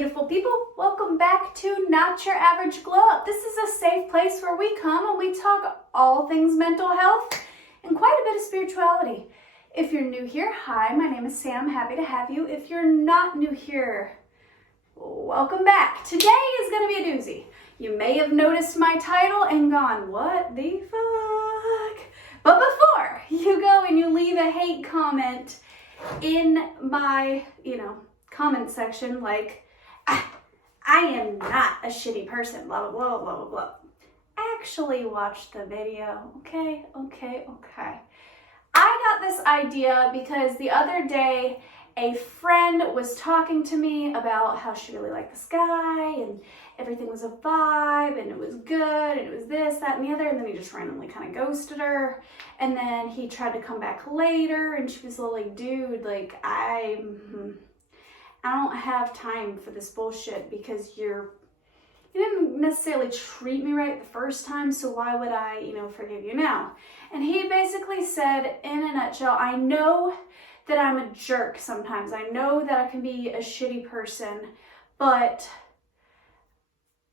beautiful people. Welcome back to Not Your Average Glow Up. This is a safe place where we come and we talk all things mental health and quite a bit of spirituality. If you're new here, hi, my name is Sam. Happy to have you. If you're not new here, welcome back. Today is going to be a doozy. You may have noticed my title and gone, what the fuck? But before you go and you leave a hate comment in my, comment section like, I am not a shitty person, blah, blah, blah, blah, blah, blah. Actually watch the video, okay? I got this idea because the other day a friend was talking to me about how she really liked this guy and everything was a vibe and it was good and it was this, that, and the other, and then he just randomly kind of ghosted her, and then he tried to come back later and she was like, dude, like, I don't have time for this bullshit because you didn't necessarily treat me right the first time, so why would I, forgive you now? And he basically said, in a nutshell, I know that I'm a jerk sometimes. I know that I can be a shitty person, but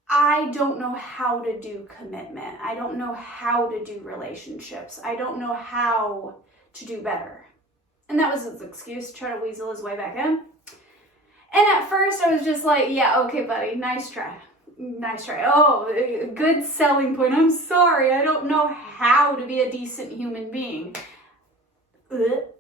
I don't know how to do commitment. I don't know how to do relationships. I don't know how to do better. And that was his excuse, to try to weasel his way back in. And at first I was just like, yeah, okay, buddy, nice try. Oh, good selling point. I'm sorry, I don't know how to be a decent human being. But,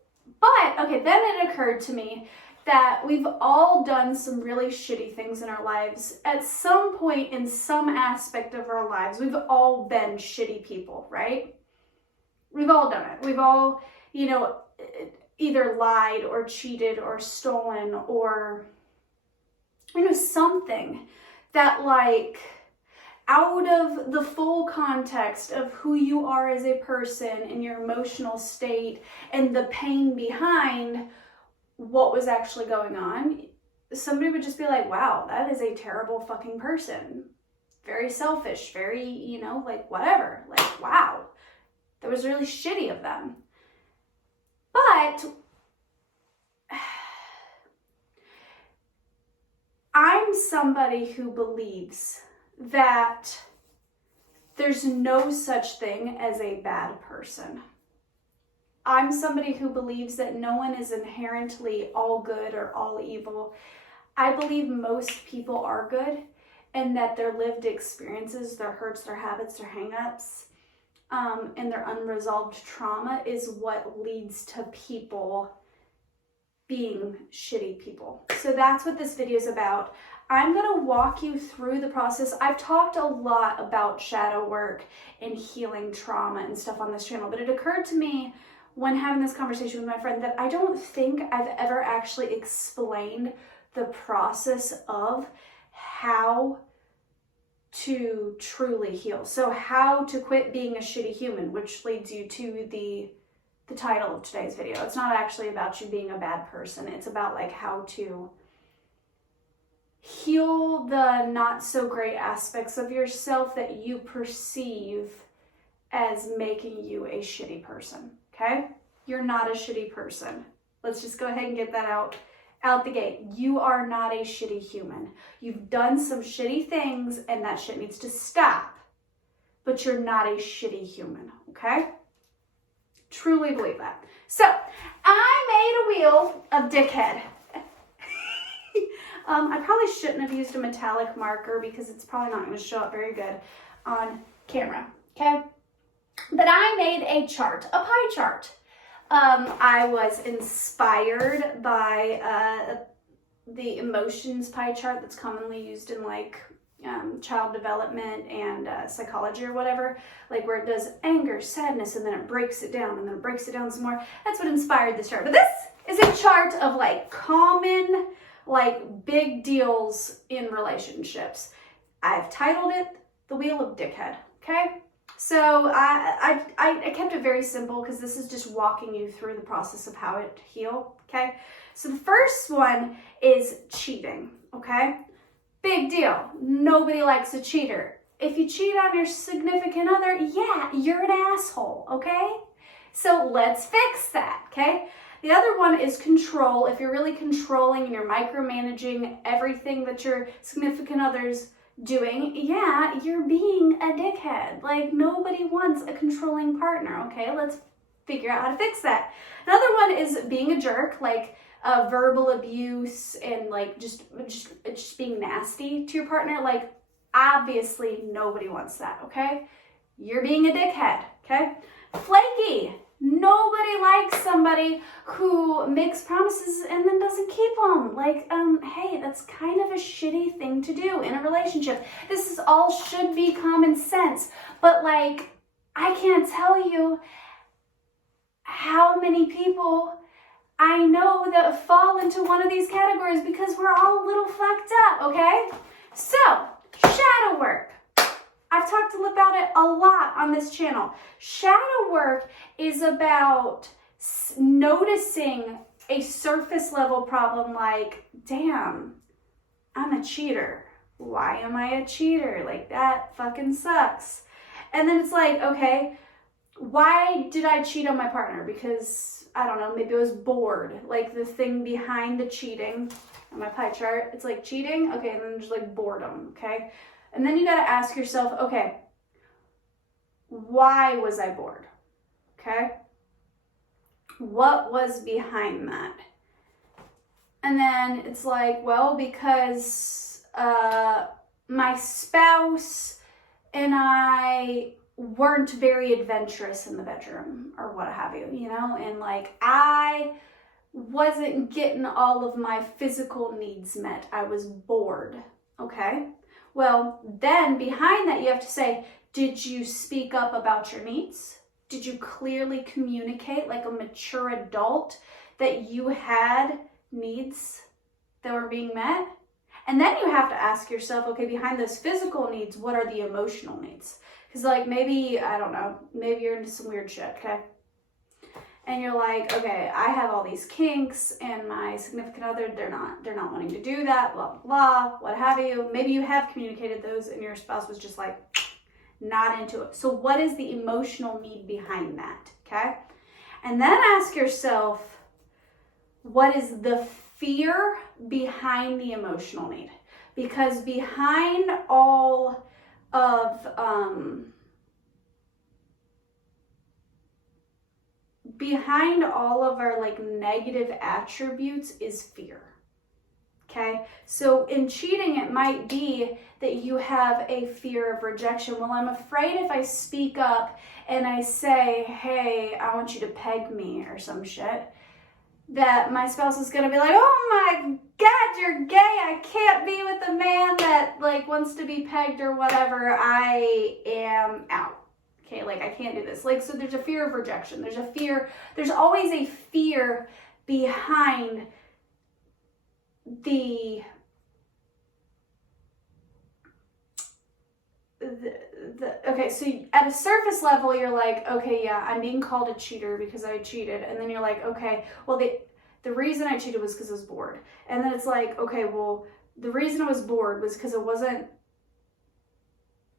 okay, then it occurred to me that we've all done some really shitty things in our lives. At some point in some aspect of our lives, we've all been shitty people, right? We've all done it. We've all, either lied or cheated or stolen or, something that, like, out of the full context of who you are as a person and your emotional state and the pain behind what was actually going on, somebody would just be like, wow, that is a terrible fucking person. Very selfish, very, whatever. Like, wow, that was really shitty of them. But I'm somebody who believes that there's no such thing as a bad person. I'm somebody who believes that no one is inherently all good or all evil. I believe most people are good and that their lived experiences, their hurts, their habits, their hang-ups, and their unresolved trauma is what leads to people being shitty people. So that's what this video is about. I'm going to walk you through the process. I've talked a lot about shadow work and healing trauma and stuff on this channel, but it occurred to me when having this conversation with my friend that I don't think I've ever actually explained the process of how to truly heal. So how to quit being a shitty human, which leads you to the title of today's video. It's not actually about you being a bad person. It's about like how to heal the not so great aspects of yourself that you perceive as making you a shitty person, okay? You're not a shitty person. Let's just go ahead and get that out the gate. You are not a shitty human. You've done some shitty things and that shit needs to stop, but you're not a shitty human, okay? Truly believe that. So, I made a wheel of dickhead. I probably shouldn't have used a metallic marker because it's probably not going to show up very good on camera, okay? But I made a chart, a pie chart. I was inspired by the emotions pie chart that's commonly used in like child development and psychology or whatever, like where it does anger, sadness, and then it breaks it down and then it breaks it down some more. That's what inspired this chart. But this is a chart of like common, like big deals in relationships. I've titled it The Wheel of Dickhead, okay? So I kept it very simple because this is just walking you through the process of how to heal, okay? So the first one is cheating, okay? Big deal. Nobody likes a cheater. If you cheat on your significant other, yeah, you're an asshole, okay? So let's fix that, okay? The The other one is control. If you're really controlling and you're micromanaging everything that your significant other's doing, yeah, you're being a dickhead. Like, nobody wants a controlling partner, okay? Let's figure out how to fix that. Another one is being a jerk, like verbal abuse and like just being nasty to your partner. Like, obviously nobody wants that, okay? You're being a dickhead, okay? Flaky. Nobody likes somebody who makes promises and then doesn't keep them. Like, hey, that's kind of a shitty thing to do in a relationship. This is all should be common sense. But like, I can't tell you how many people I know that fall into one of these categories because we're all a little fucked up, okay? So, shadow work. I've talked about it a lot on this channel. Shadow work is about noticing a surface level problem like, damn, I'm a cheater. Why am I a cheater? Like, that fucking sucks. And then it's like, okay, why did I cheat on my partner? Because, I don't know, maybe I was bored. Like, the thing behind the cheating on my pie chart, it's like cheating, okay, and then there's like boredom, okay? And then you got to ask yourself, okay, why was I bored? Okay? What was behind that? And then it's like, well, because my spouse and I weren't very adventurous in the bedroom or what have you, you know? And like, I wasn't getting all of my physical needs met. I was bored, okay? Well, then behind that, you have to say, did you speak up about your needs? Did you clearly communicate like a mature adult that you had needs that were being met? And then you have to ask yourself, okay, behind those physical needs, what are the emotional needs? Because like maybe, I don't know, maybe you're into some weird shit, okay? And you're like, okay, I have all these kinks and my significant other, they're not wanting to do that, blah, blah, blah, what have you. Maybe you have communicated those and your spouse was just like, not into it. So what is the emotional need behind that, okay? And then ask yourself, what is the fear behind the emotional need? Because behind all of, behind all of our like negative attributes is fear. Okay, so in cheating, it might be that you have a fear of rejection. Well, I'm afraid if I speak up and I say, hey, I want you to peg me or some shit, that my spouse is gonna be like, oh my God, you're gay. I can't be with a man that like wants to be pegged or whatever. I am out. Okay, like I can't do this. Like, so there's a fear of rejection. There's always a fear behind the okay, so at a surface level, you're like, okay, yeah, I'm being called a cheater because I cheated. And then you're like, okay, well, the reason I cheated was because I was bored. And then it's like, okay, well, the reason I was bored was because I wasn't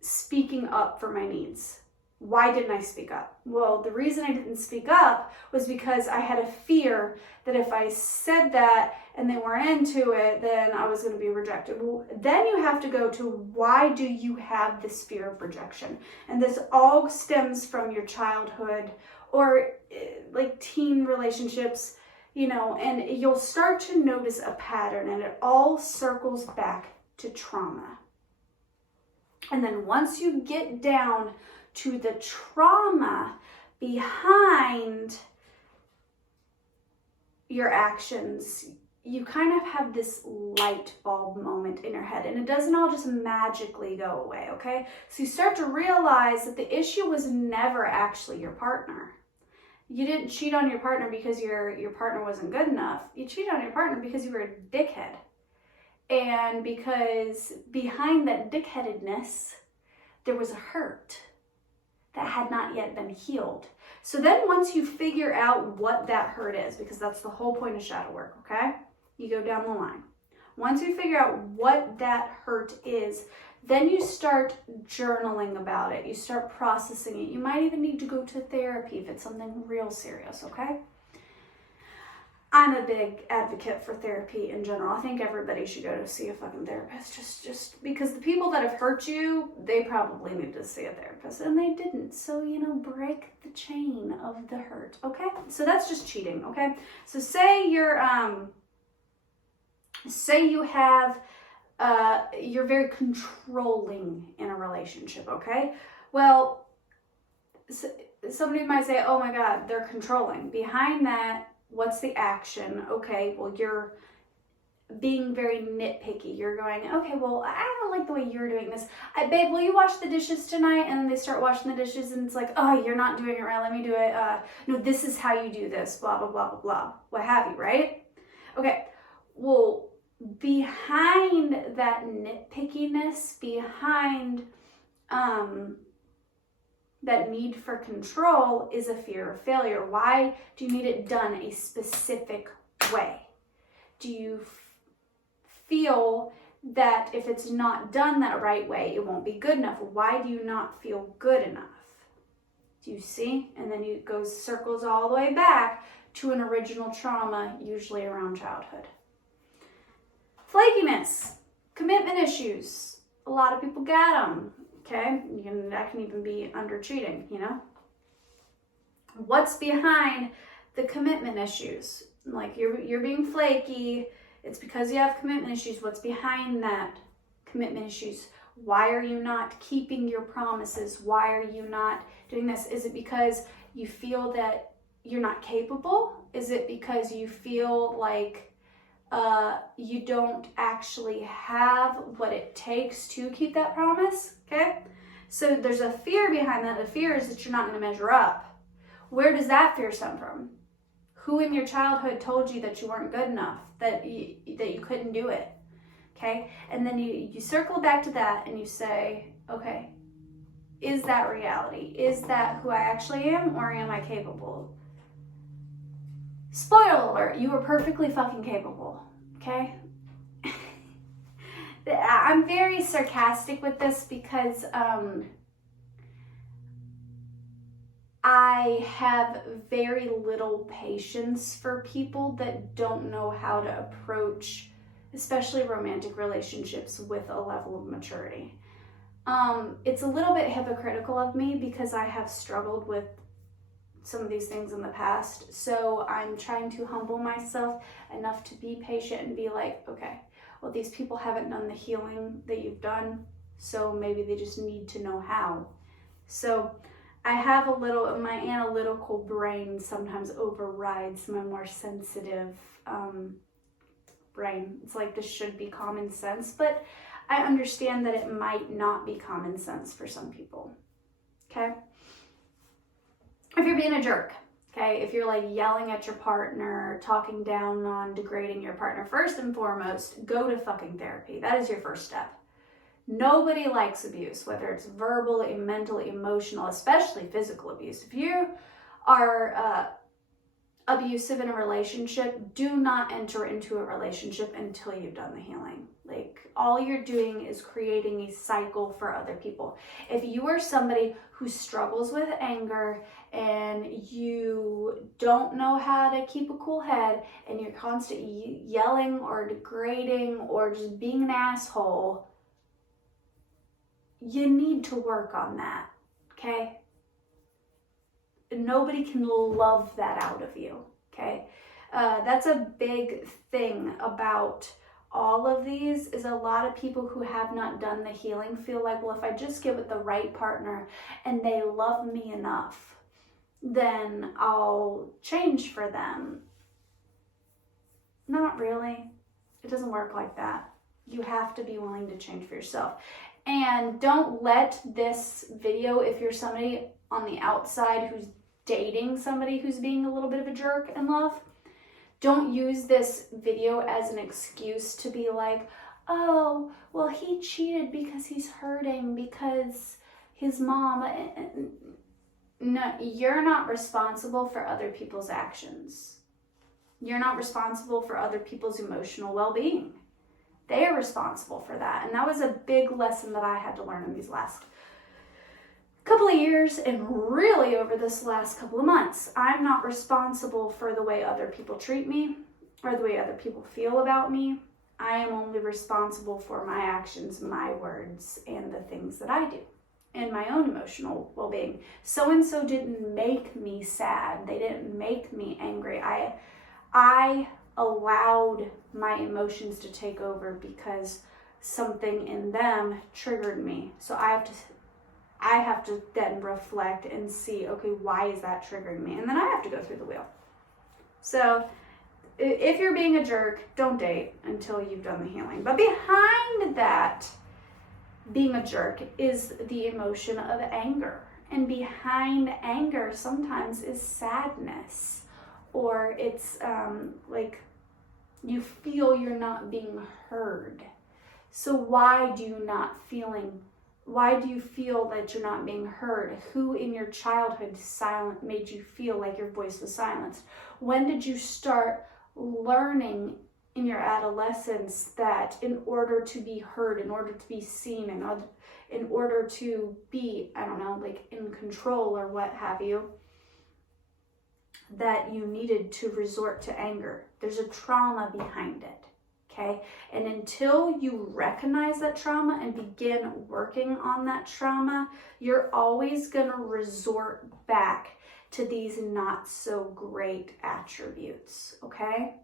speaking up for my needs. Why didn't I speak up? Well, the reason I didn't speak up was because I had a fear that if I said that and they weren't into it, then I was going to be rejected. Well, then you have to go to, why do you have this fear of rejection? And this all stems from your childhood or like teen relationships, you know, and you'll start to notice a pattern, and it all circles back to trauma. And then once you get down to the trauma behind your actions, you kind of have this light bulb moment in your head, and it doesn't all just magically go away, okay? So you start to realize that the issue was never actually your partner. You didn't cheat on your partner because your partner wasn't good enough. You cheated on your partner because you were a dickhead. And because behind that dickheadedness, there was a hurt that had not yet been healed. So then once you figure out what that hurt is, because that's the whole point of shadow work, okay? You go down the line. Once you figure out what that hurt is, then you start journaling about it. You start processing it. You might even need to go to therapy if it's something real serious, okay? I'm a big advocate for therapy in general. I think everybody should go to see a fucking therapist just because the people that have hurt you, they probably need to see a therapist and they didn't. So, break the chain of the hurt, okay? So that's just cheating, okay? So say you're, you're very controlling in a relationship, okay? Well, somebody might say, oh my God, they're controlling. Behind that, what's the action? Okay, well, you're being very nitpicky. You're going, okay, well, I don't like the way you're doing this. Babe, will you wash the dishes tonight? And then they start washing the dishes and it's like, oh, you're not doing it right. Let me do it. No, this is how you do this, blah, blah, blah, blah, blah, what have you, right? Okay, well, behind that nitpickiness, behind that need for control is a fear of failure. Why do you need it done a specific way? Do you feel that if it's not done that right way, it won't be good enough? Why do you not feel good enough? Do you see? And then it goes circles all the way back to an original trauma, usually around childhood. Flakiness, commitment issues. A lot of people got them. Okay, that can even be under cheating, What's behind the commitment issues? Like you're being flaky, it's because you have commitment issues. What's behind that commitment issues? Why are you not keeping your promises? Why are you not doing this? Is it because you feel that you're not capable? Is it because you feel like you don't actually have what it takes to keep that promise? Okay, so there's a fear behind that. The fear is that you're not going to measure up. Where does that fear stem from? Who in your childhood told you that you weren't good enough, that you couldn't do it? Okay, and then you circle back to that and you say, okay, is that reality? Is that who I actually am, or am I capable? Spoiler alert, you are perfectly fucking capable, okay? I'm very sarcastic with this because I have very little patience for people that don't know how to approach, especially romantic relationships, with a level of maturity. It's a little bit hypocritical of me because I have struggled with some of these things in the past. So I'm trying to humble myself enough to be patient and be like, okay, well, these people haven't done the healing that you've done, so maybe they just need to know how. So I have my analytical brain sometimes overrides my more sensitive brain. It's like this should be common sense, but I understand that it might not be common sense for some people, okay? If you're being a jerk, okay, if you're like yelling at your partner, talking down on, degrading your partner, first and foremost, go to fucking therapy. That is your first step. Nobody likes abuse, whether it's verbal, mental, emotional, especially physical abuse. If you are abusive in a relationship, do not enter into a relationship until you've done the healing. Like, all you're doing is creating a cycle for other people. If you are somebody who struggles with anger and you don't know how to keep a cool head and you're constantly yelling or degrading or just being an asshole, you need to work on that, okay? Nobody can love that out of you, okay? That's a big thing about all of these, is a lot of people who have not done the healing feel like, well, if I just get with the right partner and they love me enough, then I'll change for them. Not really. It doesn't work like that. You have to be willing to change for yourself. And don't let this video, if you're somebody on the outside who's dating somebody who's being a little bit of a jerk in love, don't use this video as an excuse to be like, oh, well, he cheated because he's hurting, because his mom. No, you're not responsible for other people's actions. You're not responsible for other people's emotional well-being. They are responsible for that. And that was a big lesson that I had to learn in these last couple of years, and really over this last couple of months, I'm not responsible for the way other people treat me or the way other people feel about me. I am only responsible for my actions, my words, and the things that I do, and my own emotional well-being. So-and-so didn't make me sad. They didn't make me angry. I allowed my emotions to take over because something in them triggered me. So I have to then reflect and see, okay, why is that triggering me? And then I have to go through the wheel. So if you're being a jerk, don't date until you've done the healing. But behind that being a jerk is the emotion of anger. And behind anger sometimes is sadness, or it's like you feel you're not being heard. So why do you feel that you're not being heard? Who in your childhood made you feel like your voice was silenced? When did you start learning in your adolescence that in order to be heard, in order to be seen, in order to be, I don't know, like in control or what have you, that you needed to resort to anger? There's a trauma behind it, okay? And until you recognize that trauma and begin working on that trauma, you're always going to resort back to these not so great attributes, okay?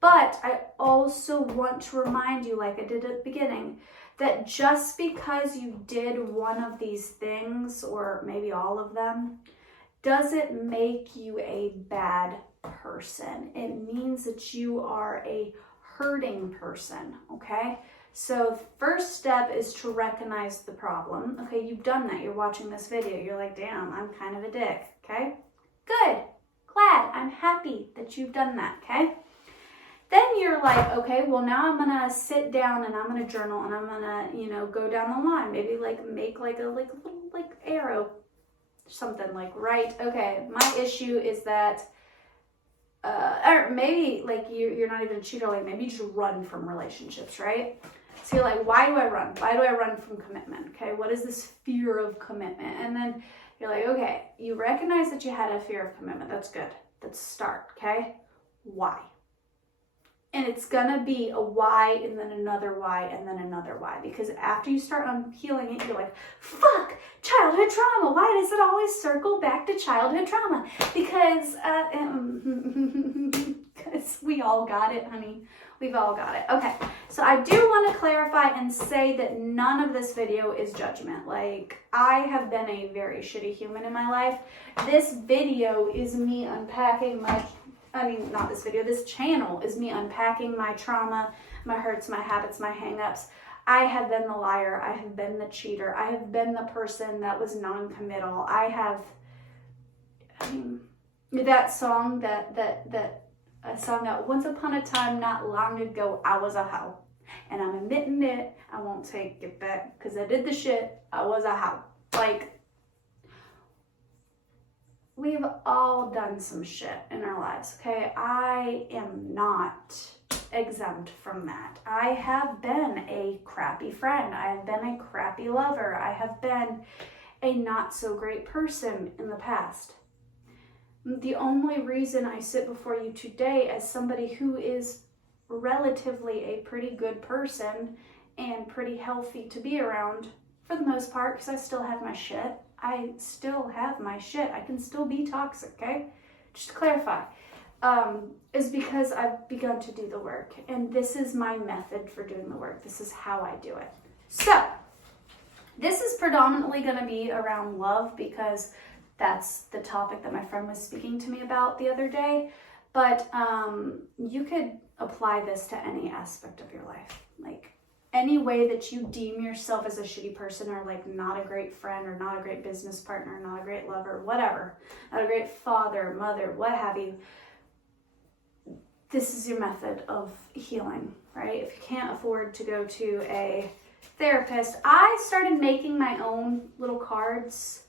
But I also want to remind you, like I did at the beginning, that just because you did one of these things, or maybe all of them, doesn't make you a bad person. It means that you are a hurting person, okay? So first step is to recognize the problem. Okay, you've done that. You're watching this video. You're like, damn, I'm kind of a dick, okay? Good. Glad. I'm happy that you've done that, okay? Then you're like, okay, well now I'm going to sit down and I'm going to journal and I'm going to, go down the line. Maybe like make like a little like arrow, something like, right, okay, my issue is that, or maybe like you're not even a cheater, like maybe you just run from relationships, right? So you're like, why do I run? Why do I run from commitment? Okay, what is this fear of commitment? And then you're like, okay, you recognize that you had a fear of commitment. That's good. Let's start, okay? Why? And it's gonna be a why, and then another why, and then another why. Because after you start unpeeling it, you're like, fuck, childhood trauma. Why does it always circle back to childhood trauma? Because we all got it, honey. We've all got it. Okay, so I do want to clarify and say that none of this video is judgment. Like, I have been a very shitty human in my life. This video is me unpacking this channel is me unpacking my trauma, my hurts, my habits, my hangups. I have been the liar. I have been the cheater. I have been the person that was non-committal. That song that I sung out once upon a time, not long ago, I was a hoe. And I'm admitting it. I won't take it back because I did the shit. I was a hoe. Like, we've all done some shit in our lives, okay? I am not exempt from that. I have been a crappy friend. I have been a crappy lover. I have been a not so great person in the past. The only reason I sit before you today as somebody who is relatively a pretty good person and pretty healthy to be around, for the most part, because I still have my shit. I still have my shit. I can still be toxic, okay? Just to clarify, is because I've begun to do the work. And this is my method for doing the work. This is how I do it. So, this is predominantly going to be around love because that's the topic that my friend was speaking to me about the other day. But you could apply this to any aspect of your life. Like, any way that you deem yourself as a shitty person, or like not a great friend, or not a great business partner, not a great lover, whatever, not a great father, mother, what have you, this is your method of healing, right? If you can't afford to go to a therapist, I started making my own little cards.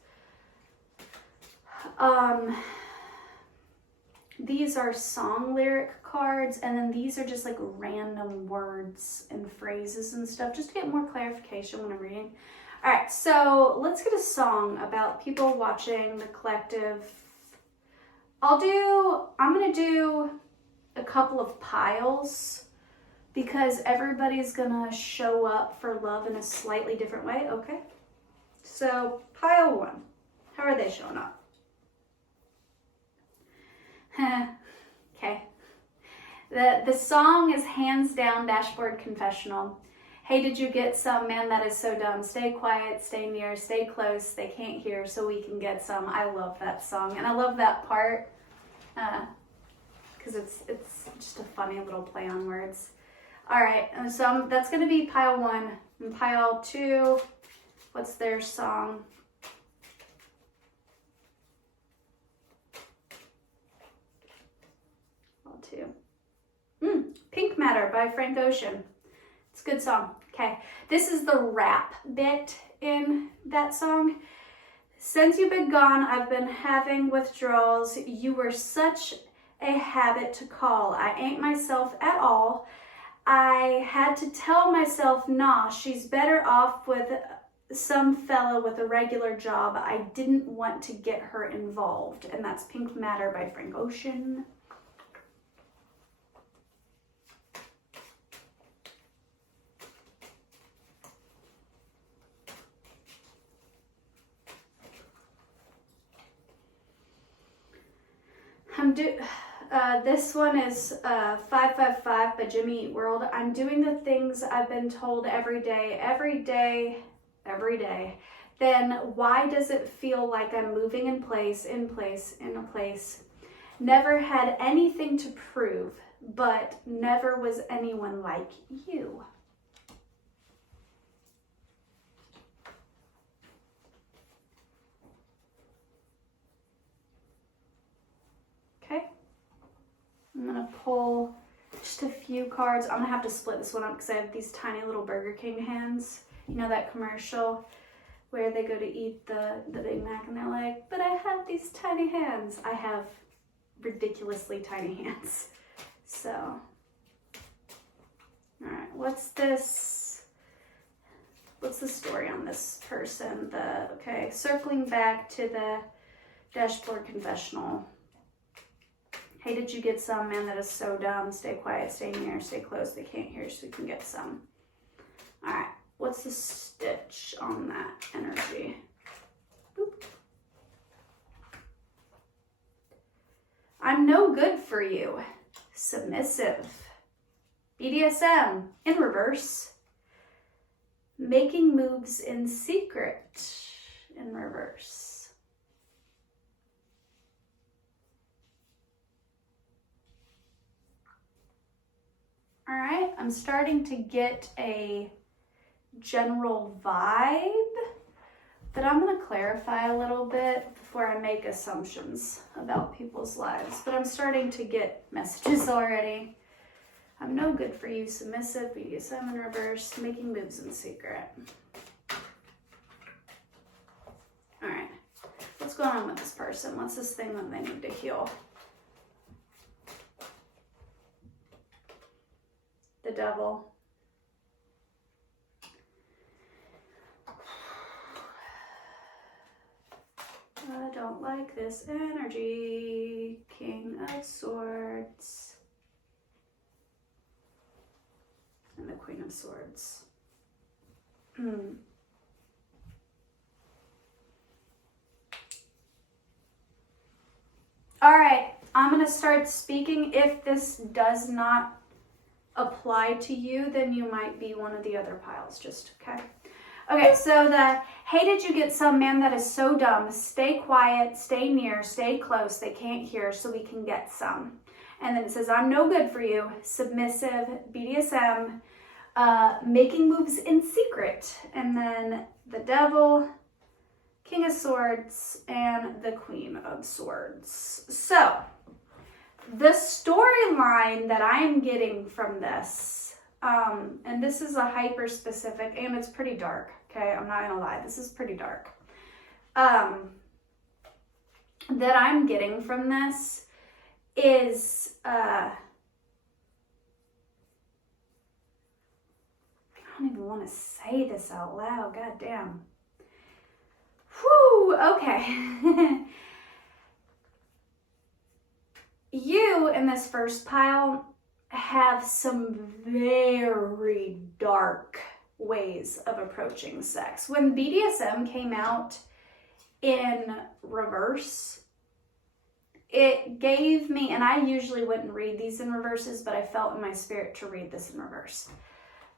These are song lyric cards, and then these are just like random words and phrases and stuff, just to get more clarification when I'm reading. All right, so let's get a song about people watching the collective. I'm gonna do a couple of piles because everybody's gonna show up for love in a slightly different way, okay? So pile 1, how are they showing up? Okay. The song is hands down Dashboard Confessional. Hey, did you get some? Man, that is so dumb. Stay quiet, stay near, stay close. They can't hear, so we can get some. I love that song, and I love that part because it's just a funny little play on words. All right, so that's going to be pile 1. And pile 2, what's their song? Pile 2. Pink Matter by Frank Ocean. It's a good song. Okay, this is the rap bit in that song. Since you've been gone, I've been having withdrawals. You were such a habit to call. I ain't myself at all. I had to tell myself, nah, she's better off with some fella with a regular job. I didn't want to get her involved. And that's Pink Matter by Frank Ocean. This one is 555 by Jimmy Eat World. I'm doing the things I've been told every day. Then why does it feel like I'm moving in a place? Never had anything to prove, but never was anyone like you. Okay. I'm gonna pull just a few cards. I'm gonna have to split this one up because I have these tiny little Burger King hands. You know that commercial where they go to eat the Big Mac and they're like, but I have these tiny hands. I have ridiculously tiny hands. So, all right, what's this? What's the story on this person? Okay, circling back to the Dashboard Confessional. Hey, did you get some? Man, that is so dumb. Stay quiet, stay near, stay close. They can't hear, so we can get some. All right, what's the stitch on that energy? Boop. I'm no good for you. Submissive. BDSM in reverse. Making moves in secret in reverse. All right, I'm starting to get a general vibe, but I'm going to clarify a little bit before I make assumptions about people's lives. But I'm starting to get messages already. I'm no good for you, submissive, BDSM in reverse, making moves in secret. All right, what's going on with this person? What's this thing that they need to heal? The Devil. I don't like this energy. King of Swords. And the Queen of Swords. All right, I'm going to start speaking. If this does not apply to you, then you might be one of the other piles, just okay. Okay, so hey, did you get some? Man, that is so dumb. Stay quiet, stay near, stay close. They can't hear, so we can get some. And then it says, I'm no good for you. Submissive, BDSM, making moves in secret. And then the Devil, King of Swords, and the Queen of Swords. So, the storyline that I'm getting from this, and this is a hyper specific, and it's pretty dark, okay? I'm not gonna lie, this is pretty dark. That I'm getting from this is, I don't even want to say this out loud, goddamn. Whew, okay. You in this first pile have some very dark ways of approaching sex. When BDSM came out in reverse, it gave me, and I usually wouldn't read these in reverses, but I felt in my spirit to read this in reverse.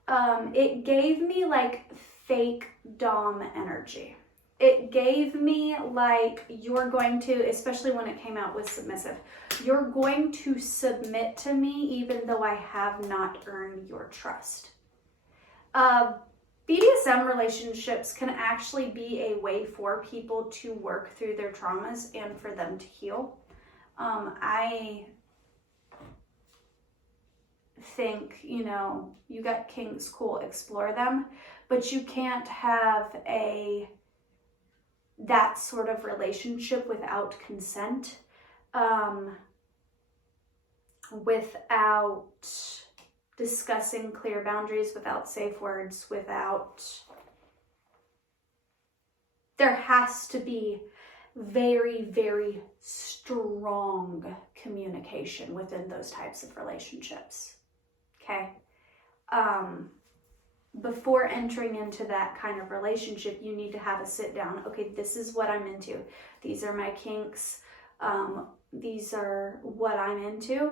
It gave me like fake dom energy. It gave me like you're going to, especially when it came out with submissive, you're going to submit to me even though I have not earned your trust. BDSM relationships can actually be a way for people to work through their traumas and for them to heal. I think, you know, you got kinks, cool, explore them, but you can't have that sort of relationship without consent, without discussing clear boundaries, without safe words, there has to be very, very strong communication within those types of relationships. Okay? Before entering into that kind of relationship, you need to have a sit down. Okay, this is what I'm into. These are my kinks. These are what I'm into.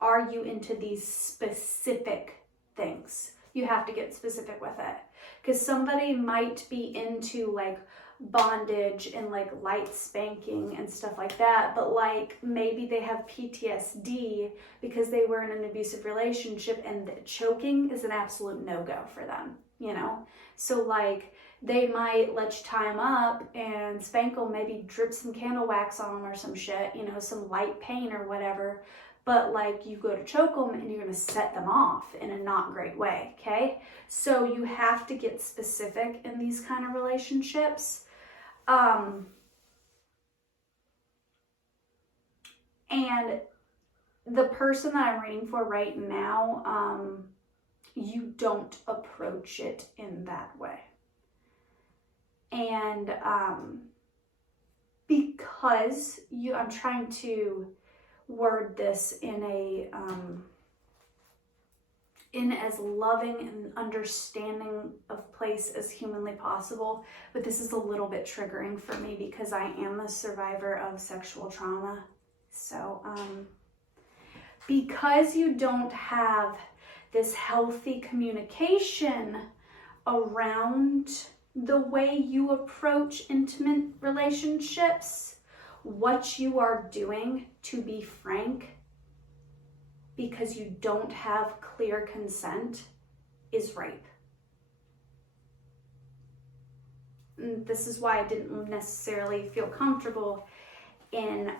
Are you into these specific things? You have to get specific with it. Because somebody might be into like bondage and like light spanking and stuff like that, but like maybe they have PTSD because they were in an abusive relationship and choking is an absolute no-go for them, you know? So like they might let you tie them up and spank them, maybe drip some candle wax on them or some shit, you know, some light paint or whatever, but like you go to choke them and you're going to set them off in a not great way, okay? So you have to get specific in these kind of relationships. And the person that I'm reading for right now, you don't approach it in that way. And because I'm trying to word this in as loving and understanding of place as humanly possible, but this is a little bit triggering for me because I am a survivor of sexual trauma. So because you don't have this healthy communication around the way you approach intimate relationships, what you are doing, to be frank, because you don't have clear consent, is rape. And this is why I didn't necessarily feel comfortable in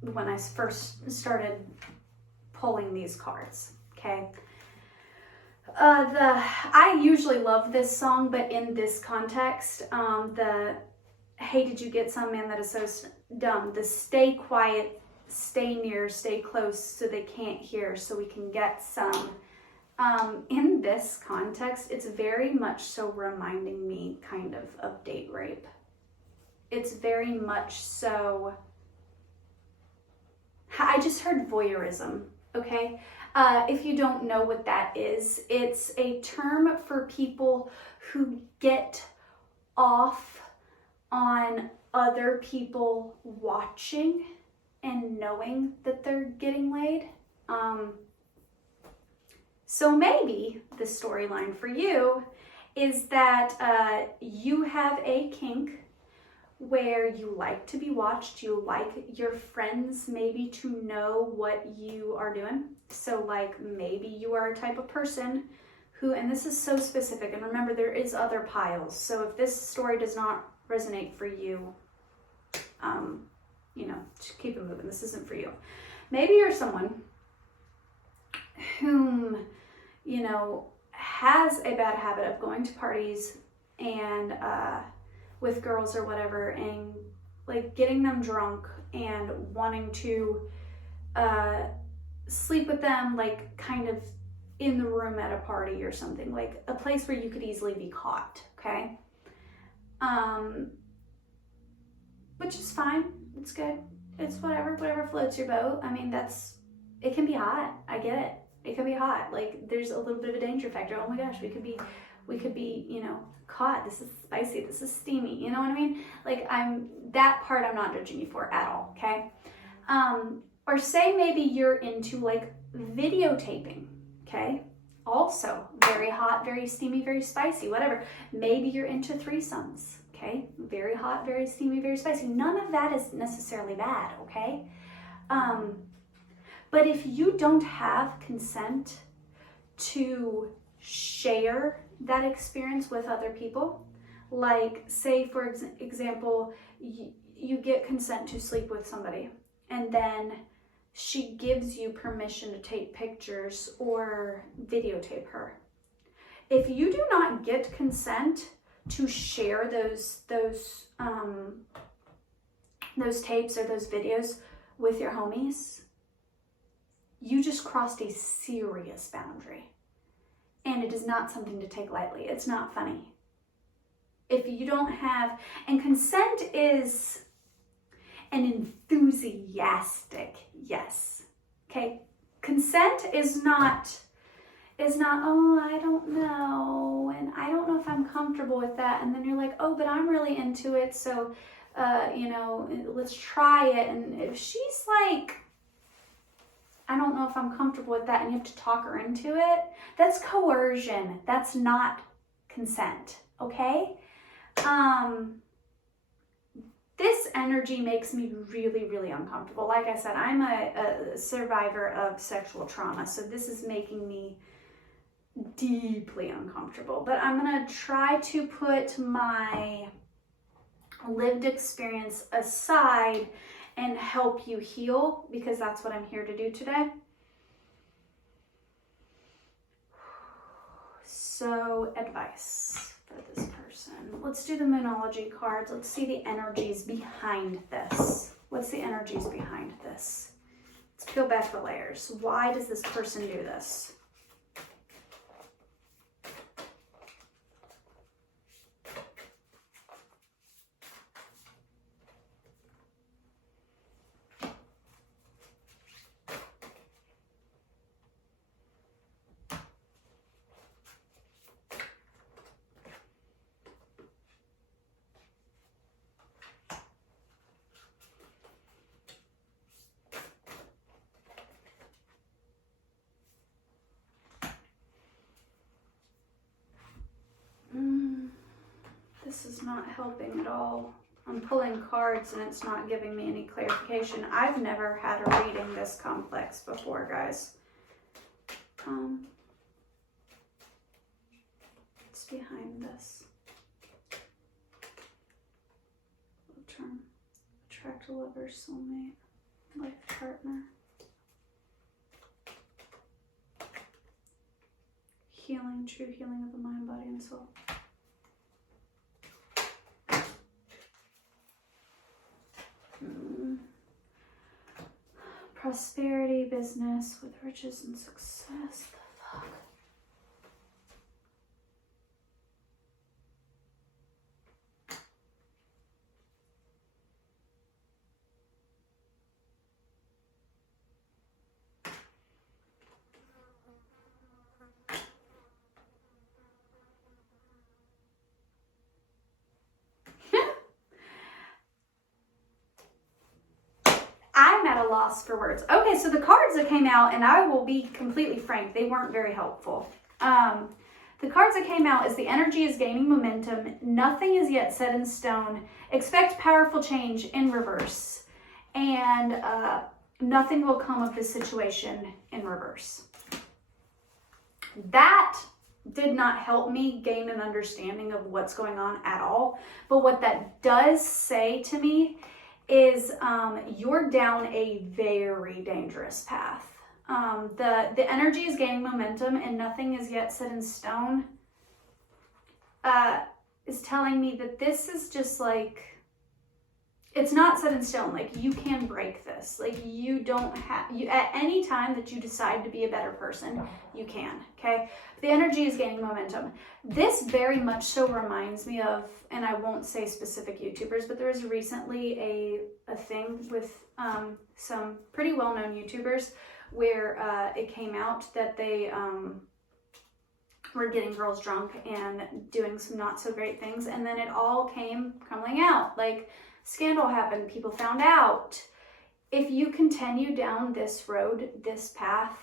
when I first started pulling these cards, okay? I usually love this song, but in this context, hey, did you get some man that is so dumb? The stay quiet, stay near, stay close so they can't hear so we can get some. In this context, it's very much so reminding me kind of date rape. It's very much so, I just heard voyeurism, okay? If you don't know what that is, it's a term for people who get off on other people watching and knowing that they're getting laid. So maybe the storyline for you is that you have a kink where you like to be watched, you like your friends maybe to know what you are doing. So like maybe you are a type of person who, and this is so specific, and remember there is other piles, so if this story does not resonate for you, you know, just keep it moving. This isn't for you. Maybe you're someone whom, you know, has a bad habit of going to parties and with girls or whatever, and like getting them drunk and wanting to sleep with them, like kind of in the room at a party or something, like a place where you could easily be caught, okay? Which is fine. It's good. It's whatever floats your boat. I mean, it can be hot. I get it. It can be hot. Like, there's a little bit of a danger factor. Oh my gosh, we could be, you know, caught. This is spicy. This is steamy. You know what I mean? Like, that part I'm not judging you for at all, okay? Or say maybe you're into like videotaping, okay? Also, very hot, very steamy, very spicy, whatever. Maybe you're into threesomes, okay? Very hot, very steamy, very spicy. None of that is necessarily bad, okay? But if you don't have consent to share that experience with other people, like say for example, you get consent to sleep with somebody, and then she gives you permission to take pictures or videotape her. If you do not get consent to share those tapes or those videos with your homies, you just crossed a serious boundary. And it is not something to take lightly. It's not funny. If you don't have, and consent is an enthusiastic yes. Okay? Consent is not, oh, I don't know, and I don't know if I'm comfortable with that. And then you're like, oh, but I'm really into it, so, you know, let's try it. And if she's like, I don't know if I'm comfortable with that, and you have to talk her into it, that's coercion. That's not consent, okay? This energy makes me really, really uncomfortable. Like I said, I'm a survivor of sexual trauma, so this is making me deeply uncomfortable. But I'm gonna try to put my lived experience aside and help you heal, because that's what I'm here to do today. So, advice for this person. Let's do the Moonology cards. Let's see the energies behind this. What's the energies behind this? Let's peel back the layers. Why does this person do this? This is not helping at all. I'm pulling cards and it's not giving me any clarification. I've never had a reading this complex before, guys. What's behind this? Term. Attract a lover, soulmate, life partner. Healing, true healing of the mind, body, and soul. Prosperity, business with riches and success. The fuck? I'm at a loss for words. Okay, so the cards that came out, and I will be completely frank, they weren't very helpful. The cards that came out is the energy is gaining momentum. Nothing is yet set in stone. Expect powerful change in reverse. And nothing will come of this situation in reverse. That did not help me gain an understanding of what's going on at all. But what that does say to me is you're down a very dangerous path. The energy is gaining momentum and nothing is yet set in stone is telling me that this is just like, it's not set in stone. Like, you can break this. Like, you don't have, at any time that you decide to be a better person, you can, okay? The energy is gaining momentum. This very much so reminds me of, and I won't say specific YouTubers, but there was recently a thing with some pretty well-known YouTubers where it came out that they were getting girls drunk and doing some not so great things, and then it all came crumbling out. Like, scandal happened, people found out. If you continue down this road, this path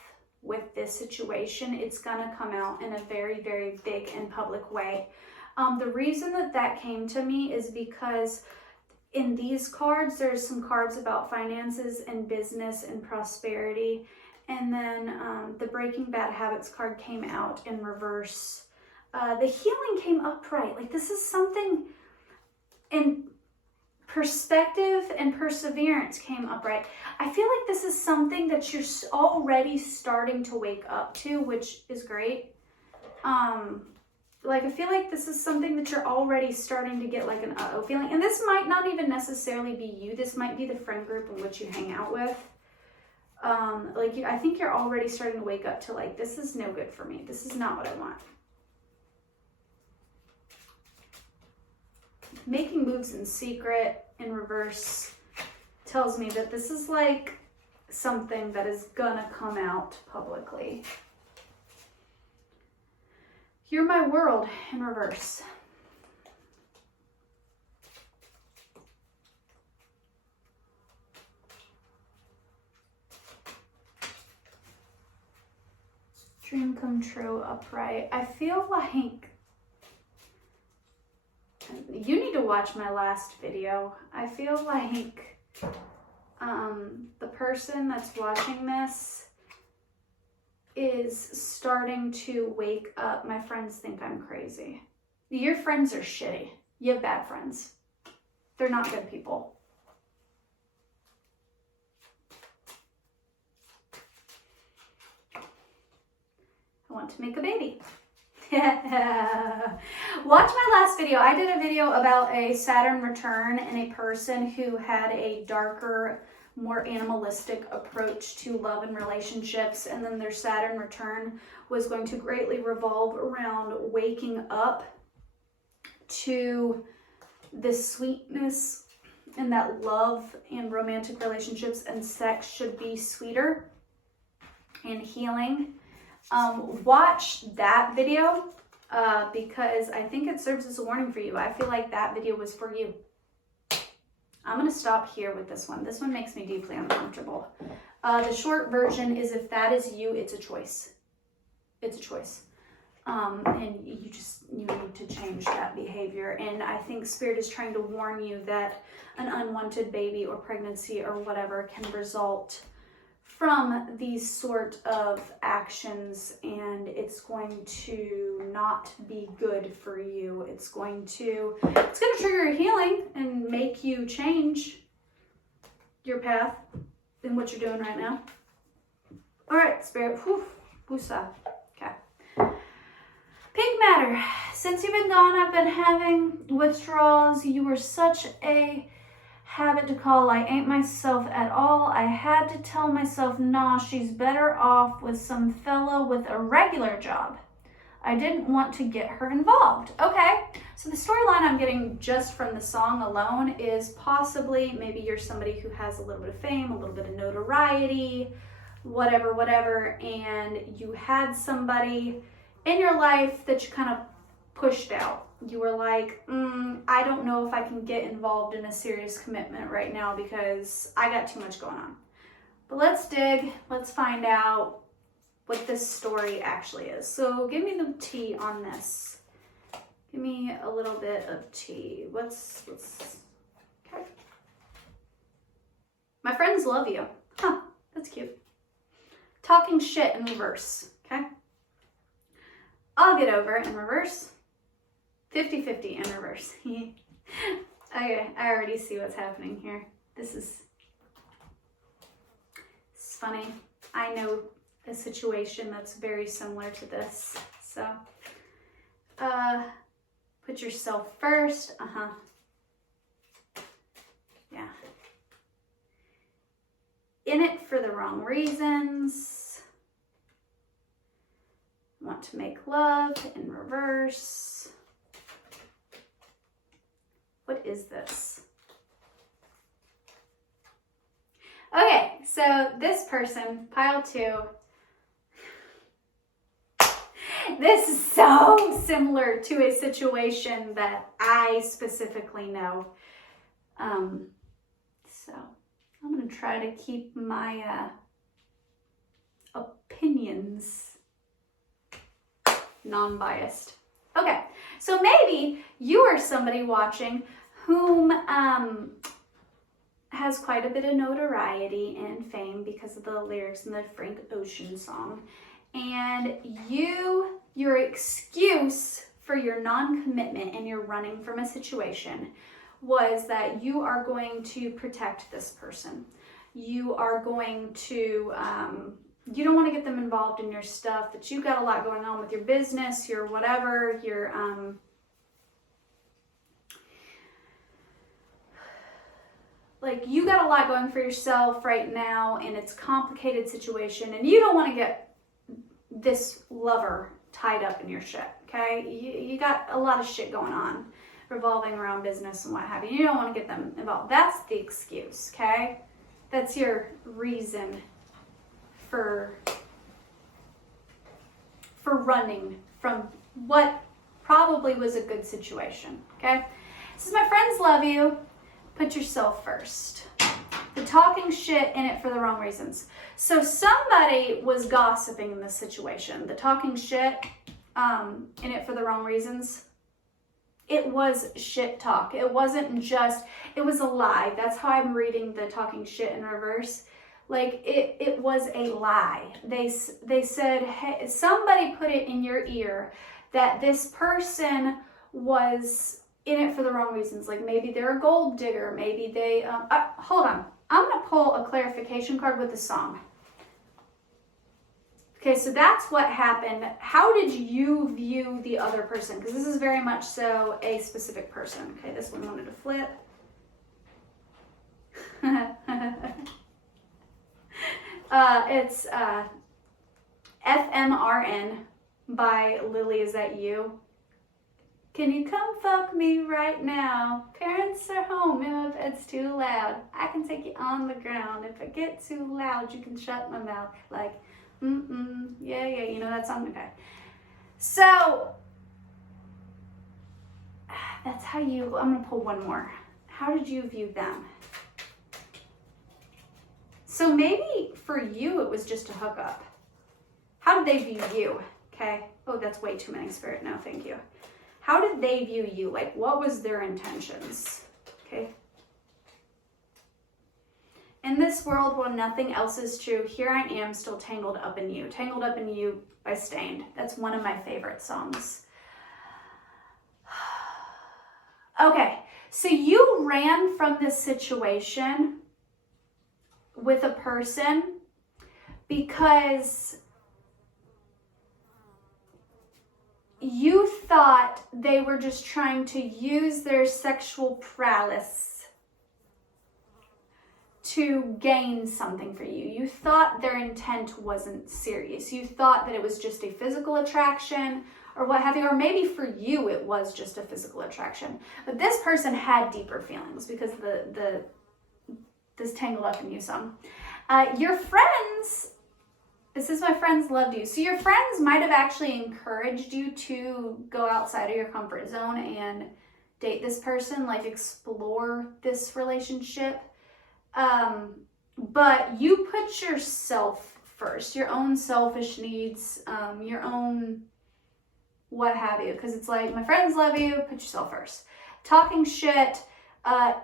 with this situation, it's gonna come out in a very, very big and public way. The reason that came to me is because in these cards, there's some cards about finances and business and prosperity. And then the Breaking Bad Habits card came out in reverse. The healing came upright. Like, this is something in perspective, and perseverance came upright. I feel like this is something that you're already starting to wake up to, which is great. Like, I feel like this is something that you're already starting to get like an uh-oh feeling. And this might not even necessarily be you. This might be the friend group in which you hang out with. I think you're already starting to wake up to, like, this is no good for me. This is not what I want. Making moves in secret in reverse tells me that this is like something that is gonna come out publicly. You're my world in reverse. Dream come true upright. I feel like you need to watch my last video. I feel like the person that's watching this is starting to wake up. My friends think I'm crazy. Your friends are shitty. You have bad friends. They're not good people. I want to make a baby. Watch my last video. I did a video about a Saturn return and a person who had a darker, more animalistic approach to love and relationships, and then their Saturn return was going to greatly revolve around waking up to this sweetness and that love and romantic relationships and sex should be sweeter and healing. Watch that video because I think it serves as a warning for you. I feel like that video was for you. I'm going to stop here with this one. This one makes me deeply uncomfortable. The short version is, if that is you, it's a choice. It's a choice. And you need to change that behavior. And I think Spirit is trying to warn you that an unwanted baby or pregnancy or whatever can result from these sort of actions, and it's going to not be good for you. It's going to trigger a healing and make you change your path in what you're doing right now. All right, Spirit. Whew. Woosah. Okay. Pink matter. Since you've been gone, I've been having withdrawals. You were such a habit to call I ain't myself at all. I had to tell myself, nah, she's better off with some fella with a regular job. I didn't want to get her involved. Okay, so the storyline I'm getting just from the song alone is possibly maybe you're somebody who has a little bit of fame, a little bit of notoriety, whatever, and you had somebody in your life that you kind of pushed out. You were like, I don't know if I can get involved in a serious commitment right now because I got too much going on. But let's dig, let's find out what this story actually is. So give me the tea on this. Give me a little bit of tea. Okay. My friends love you. Huh, that's cute. Talking shit in reverse, okay? I'll get over it in reverse. 50-50 in reverse. Okay, I already see what's happening here. This is funny. I know a situation that's very similar to this. So, put yourself first. Yeah. in it for the wrong reasons. Want to make love in reverse. What is this? Okay, so this person, pile 2. This is so similar to a situation that I specifically know. So I'm going to try to keep my opinions non-biased. Okay, so maybe you are somebody watching whom has quite a bit of notoriety and fame because of the lyrics in the Frank Ocean song. And your excuse for your non-commitment and your running from a situation was that you are going to protect this person. You are going to, you don't want to get them involved in your stuff, that you've got a lot going on with your business, your whatever, your, like you got a lot going for yourself right now and it's a complicated situation and you don't want to get this lover tied up in your shit, okay? You got a lot of shit going on revolving around business and what have you. You don't want to get them involved. That's the excuse, okay? That's your reason for running from what probably was a good situation, okay? This is my friends love you. Put yourself first. The talking shit in it for the wrong reasons. So somebody was gossiping in this situation. The talking shit in it for the wrong reasons. It was shit talk. It wasn't just, it was a lie. That's how I'm reading the talking shit in reverse. Like it was a lie. They said, hey, somebody put it in your ear that this person was in it for the wrong reasons. Like maybe they're a gold digger. Maybe they, hold on. I'm going to pull a clarification card with the song. Okay, so that's what happened. How did you view the other person? Because this is very much so a specific person. Okay, this one wanted to flip. It's FMRN by Lily, Is That You? Can you come fuck me right now? Parents are home if it's too loud. I can take you on the ground. If I get too loud, you can shut my mouth. Like, yeah, you know that song? Okay. So, that's how you, I'm going to pull one more. How did you view them? So maybe for you, it was just a hookup. How did they view you? Okay. Oh, that's way too many, Spirit. No, thank you. How did they view you? Like, what was their intentions? Okay. In this world, when nothing else is true, here I am still tangled up in you. Tangled Up in You by Stained. That's one of my favorite songs. Okay, so you ran from this situation with a person because you thought they were just trying to use their sexual prowess to gain something for you. You thought their intent wasn't serious. You thought that it was just a physical attraction or what have you, or maybe for you it was just a physical attraction. But this person had deeper feelings because this Tangled Up in You song. Your friends, this is my friends loved you. So your friends might have actually encouraged you to go outside of your comfort zone and date this person, like explore this relationship. But you put yourself first, your own selfish needs, your own what have you. Because it's like, my friends love you, put yourself first. Talking shit,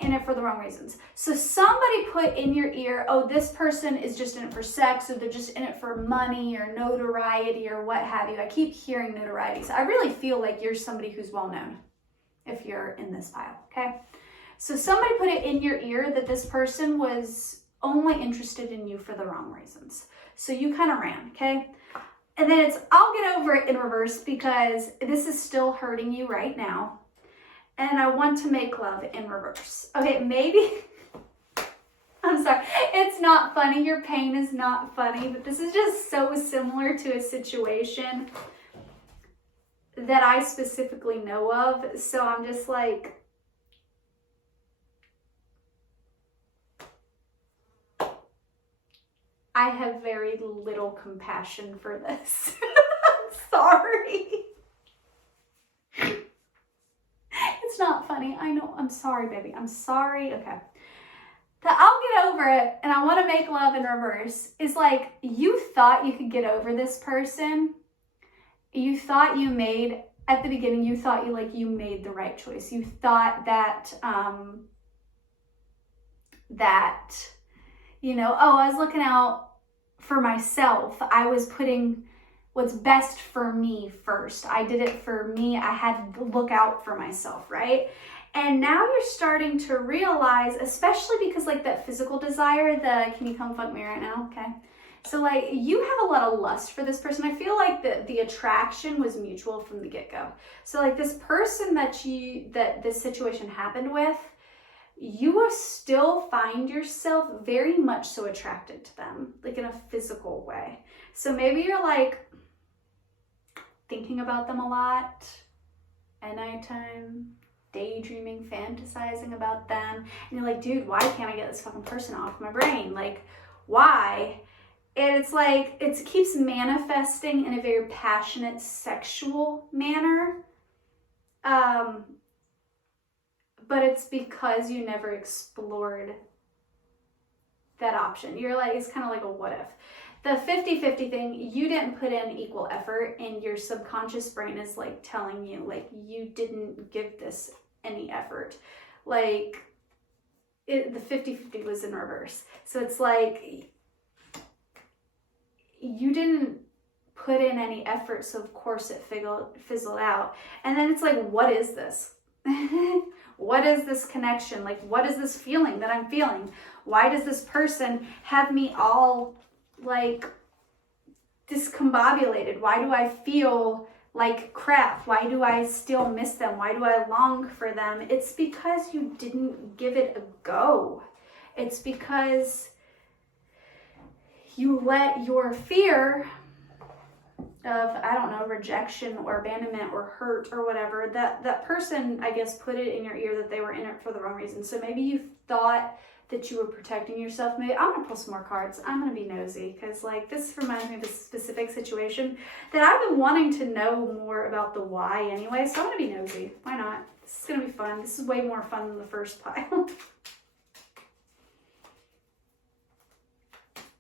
in it for the wrong reasons. So somebody put in your ear, oh, this person is just in it for sex, or they're just in it for money or notoriety or what have you. I keep hearing notoriety. So I really feel like you're somebody who's well known if you're in this pile, okay? So somebody put it in your ear that this person was only interested in you for the wrong reasons. So you kind of ran, okay? And then it's, I'll get over it in reverse because this is still hurting you right now. And I want to make love in reverse. Okay, maybe I'm sorry. It's not funny. Your pain is not funny, but this is just so similar to a situation that I specifically know of. So I'm just like, I have very little compassion for this. I'm sorry. It's not funny. I know. I'm sorry, baby. I'm sorry. Okay. I'll get over it, and I want to make love in reverse. Is like, you thought you could get over this person. You thought you made, at the beginning, you thought you made the right choice. You thought that, oh, I was looking out for myself. I was putting what's best for me first. I did it for me. I had to look out for myself, right? And now you're starting to realize, especially because like that physical desire, can you come fuck me right now? Okay. So like you have a lot of lust for this person. I feel like the attraction was mutual from the get-go. So like this person that this situation happened with, you will still find yourself very much so attracted to them, like in a physical way. So maybe you're like thinking about them a lot at nighttime, daydreaming, fantasizing about them. And you're like, dude, why can't I get this fucking person off my brain? Like, why? And it's like, it keeps manifesting in a very passionate sexual manner. But it's because you never explored that option. You're like, it's kind of like a what if. The 50-50 thing, you didn't put in equal effort, and your subconscious brain is like telling you, like, you didn't give this any effort. Like, the 50-50 was in reverse. So it's like, you didn't put in any effort, so of course it fizzled out. And then it's like, what is this? What is this connection? Like, what is this feeling that I'm feeling? Why does this person have me all like discombobulated? Why do I feel like crap? Why do I still miss them? Why do I long for them? It's because you didn't give it a go. It's because you let your fear of, I don't know, rejection or abandonment or hurt or whatever, that person, I guess, put it in your ear that they were in it for the wrong reason. So maybe you thought that you were protecting yourself. Maybe I'm gonna pull some more cards. I'm gonna be nosy because like this reminds me of a specific situation that I've been wanting to know more about the why anyway. So I'm gonna be nosy. Why not? This is gonna be fun. This is way more fun than the first pile.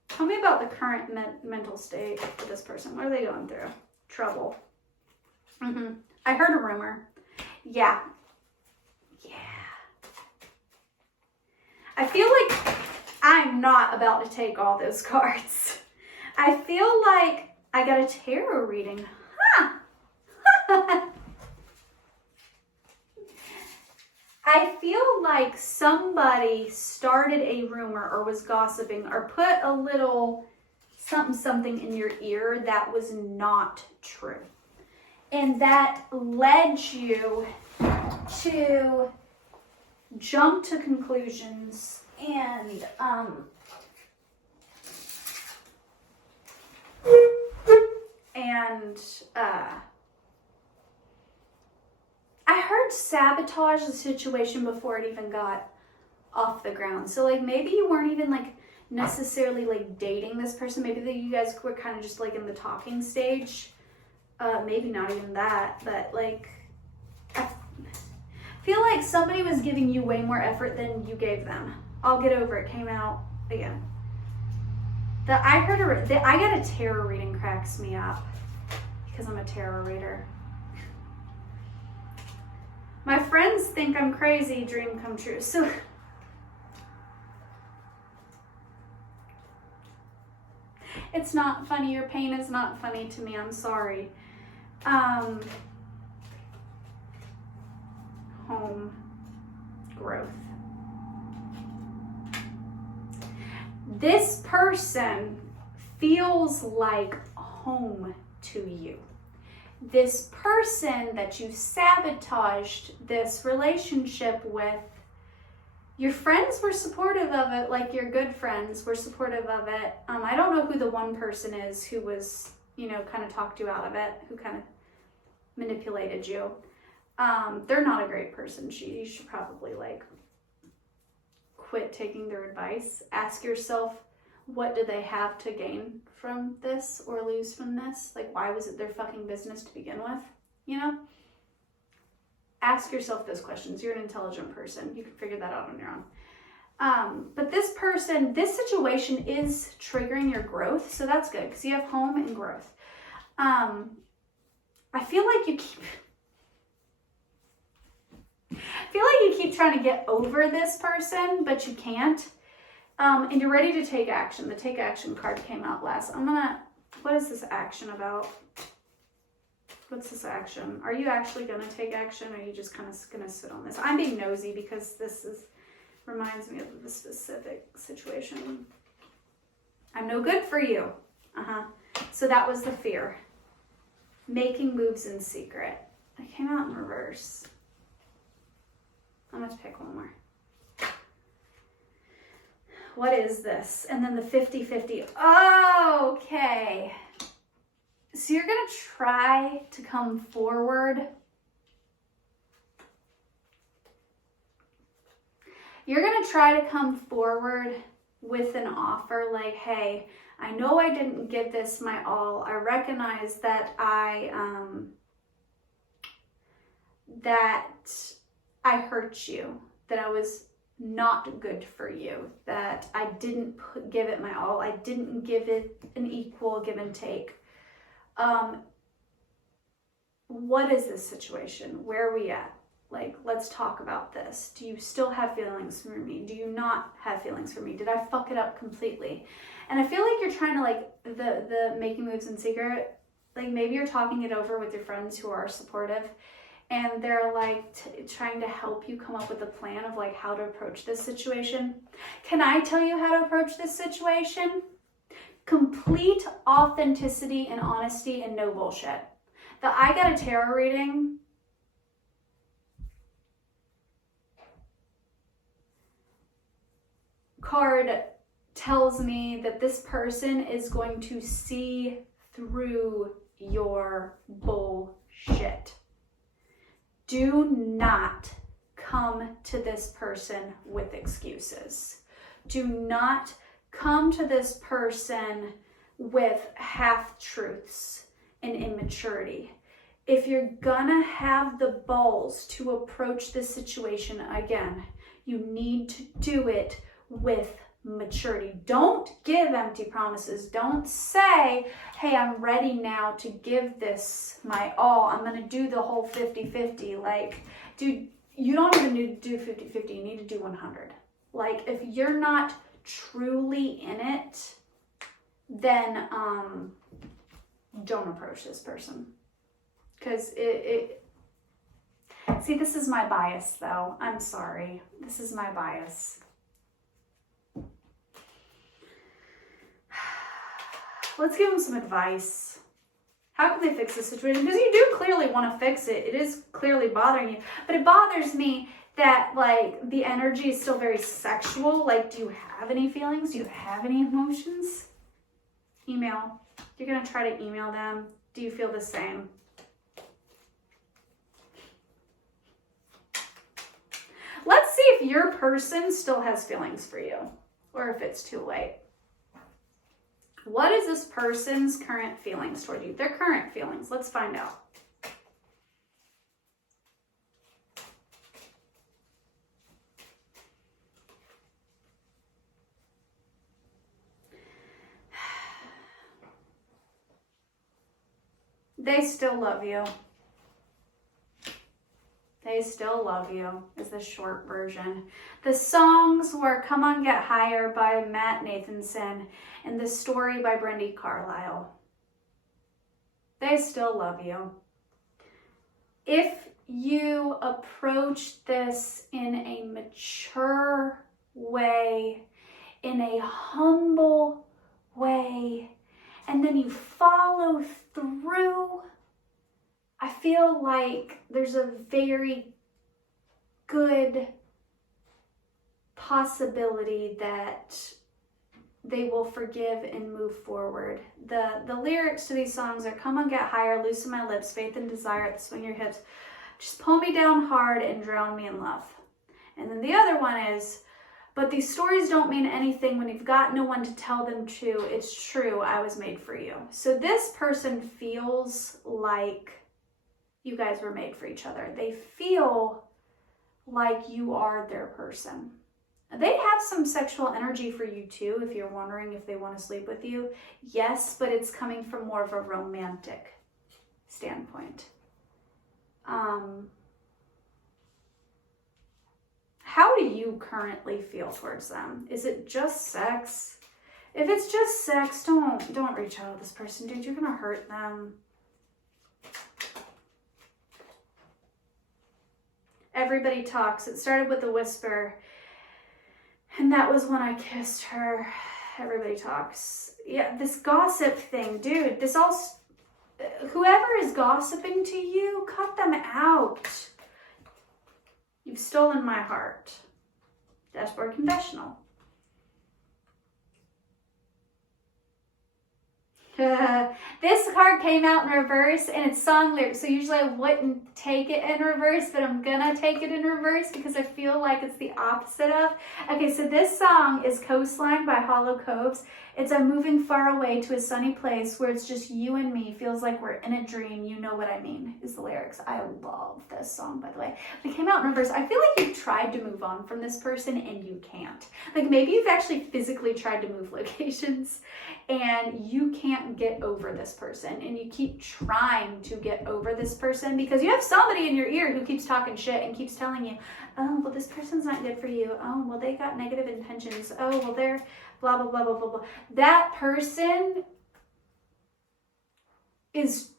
Tell me about the current mental state of this person. What are they going through? Trouble. I heard a rumor. Yeah. I feel like I'm not about to take all those cards. I feel like I got a tarot reading. I feel like somebody started a rumor or was gossiping or put a little something in your ear that was not true. And that led you to jump to conclusions and I heard sabotage the situation before it even got off the ground. So like maybe you weren't even like necessarily like dating this person. Maybe that you guys were kind of just like in the talking stage. Maybe not even that, but like I feel like somebody was giving you way more effort than you gave them. I'll get over it. Came out again. I got a tarot reading cracks me up because I'm a tarot reader. My friends think I'm crazy, dream come true. So it's not funny. Your pain is not funny to me. I'm sorry. Home growth. This person feels like home to you. This person that you sabotaged this relationship with Your friends were supportive of it, like your good friends were supportive of it. I don't know who the one person is who was, you know, kind of talked you out of it, who kind of manipulated you. They're not a great person. You should probably like quit taking their advice. Ask yourself, what do they have to gain from this or lose from this? Like, why was it their fucking business to begin with? You know? Ask yourself those questions. You're an intelligent person. You can figure that out on your own. But this person, this situation is triggering your growth. So that's good because you have home and growth. I feel like you keep trying to get over this person, but you can't. And you're ready to take action. The take action card came out last. What is this action about? What's this action? Are you actually going to take action, or are you just kind of going to sit on this? I'm being nosy because this reminds me of the specific situation. I'm no good for you. So that was the fear. Making moves in secret. It came out in reverse. I'm going to pick one more. What is this? And then the 50-50. Oh, okay. So you're going to try to come forward. You're going to try to come forward with an offer like, hey, I know I didn't give this my all. I recognize that I hurt you, that I was not good for you, that I didn't give it my all. I didn't give it an equal give and take. What is this situation? Where are we at? Like, let's talk about this. Do you still have feelings for me? Do you not have feelings for me? Did I fuck it up completely? And I feel like you're trying to, like, the making moves in secret, like maybe you're talking it over with your friends who are supportive, and they're like trying to help you come up with a plan of like how to approach this situation. Can I tell you how to approach this situation? Complete authenticity and honesty and no bullshit. The I Got a Tarot reading card tells me that this person is going to see through your bullshit. Do not come to this person with excuses. Do not come to this person with half-truths and immaturity. If you're gonna have the balls to approach this situation again, you need to do it with maturity. Don't give empty promises. Don't say, hey, I'm ready now to give this my all. I'm going to do the whole 50-50. Like, dude, you don't even need to do 50-50. You need to do 100. Like, if you're not truly in it, then don't approach this person. Because see, this is my bias, though. I'm sorry. This is my bias. Let's give them some advice. How can they fix this situation? Because you do clearly want to fix it. It is clearly bothering you. But it bothers me that, like, the energy is still very sexual. Like, do you have any feelings? Do you have any emotions? Email. You're going to try to email them. Do you feel the same? Let's see if your person still has feelings for you, or if it's too late. What is this person's current feelings toward you? Their current feelings. Let's find out. They still love you. They still love you is the short version. The songs were Come On Get Higher by Matt Nathanson and The Story by Brandy, Carlisle. They still love you. If you approach this in a mature way, in a humble way, and then you follow through, I feel like there's a very good possibility that they will forgive and move forward. The lyrics to these songs are, come on, get higher, loosen my lips, faith and desire at the swing of your hips. Just pull me down hard and drown me in love. And then the other one is, but these stories don't mean anything when you've got no one to tell them to. It's true, I was made for you. So this person feels like you guys were made for each other. They feel like you are their person. They have some sexual energy for you too, if you're wondering if they want to sleep with you. Yes, but it's coming from more of a romantic standpoint. How do you currently feel towards them? Is it just sex? If it's just sex, don't reach out to this person, dude. You're gonna hurt them. Everybody talks. It started with a whisper, and that was when I kissed her. Everybody talks. Yeah, this gossip thing, dude. Whoever is gossiping to you, cut them out. You've stolen my heart. Dashboard confessional. This card came out in reverse and it's song lyrics, so usually I wouldn't take it in reverse, but I'm gonna take it in reverse because I feel like it's the opposite of. Okay, so this song is Coastline by Hollow Coves. It's I'm moving far away to a sunny place where it's just you and me, feels like we're in a dream, you know what I mean, is the lyrics. I love this song, by the way. It came out in reverse. I feel like you've tried to move on from this person and you can't. Like maybe you've actually physically tried to move locations and you can't get over this person, and you keep trying to get over this person because you have somebody in your ear who keeps talking shit and keeps telling you, oh, well, this person's not good for you. Oh, well, they got negative intentions. Oh, well, they're blah, blah, blah, blah, blah, blah. That person is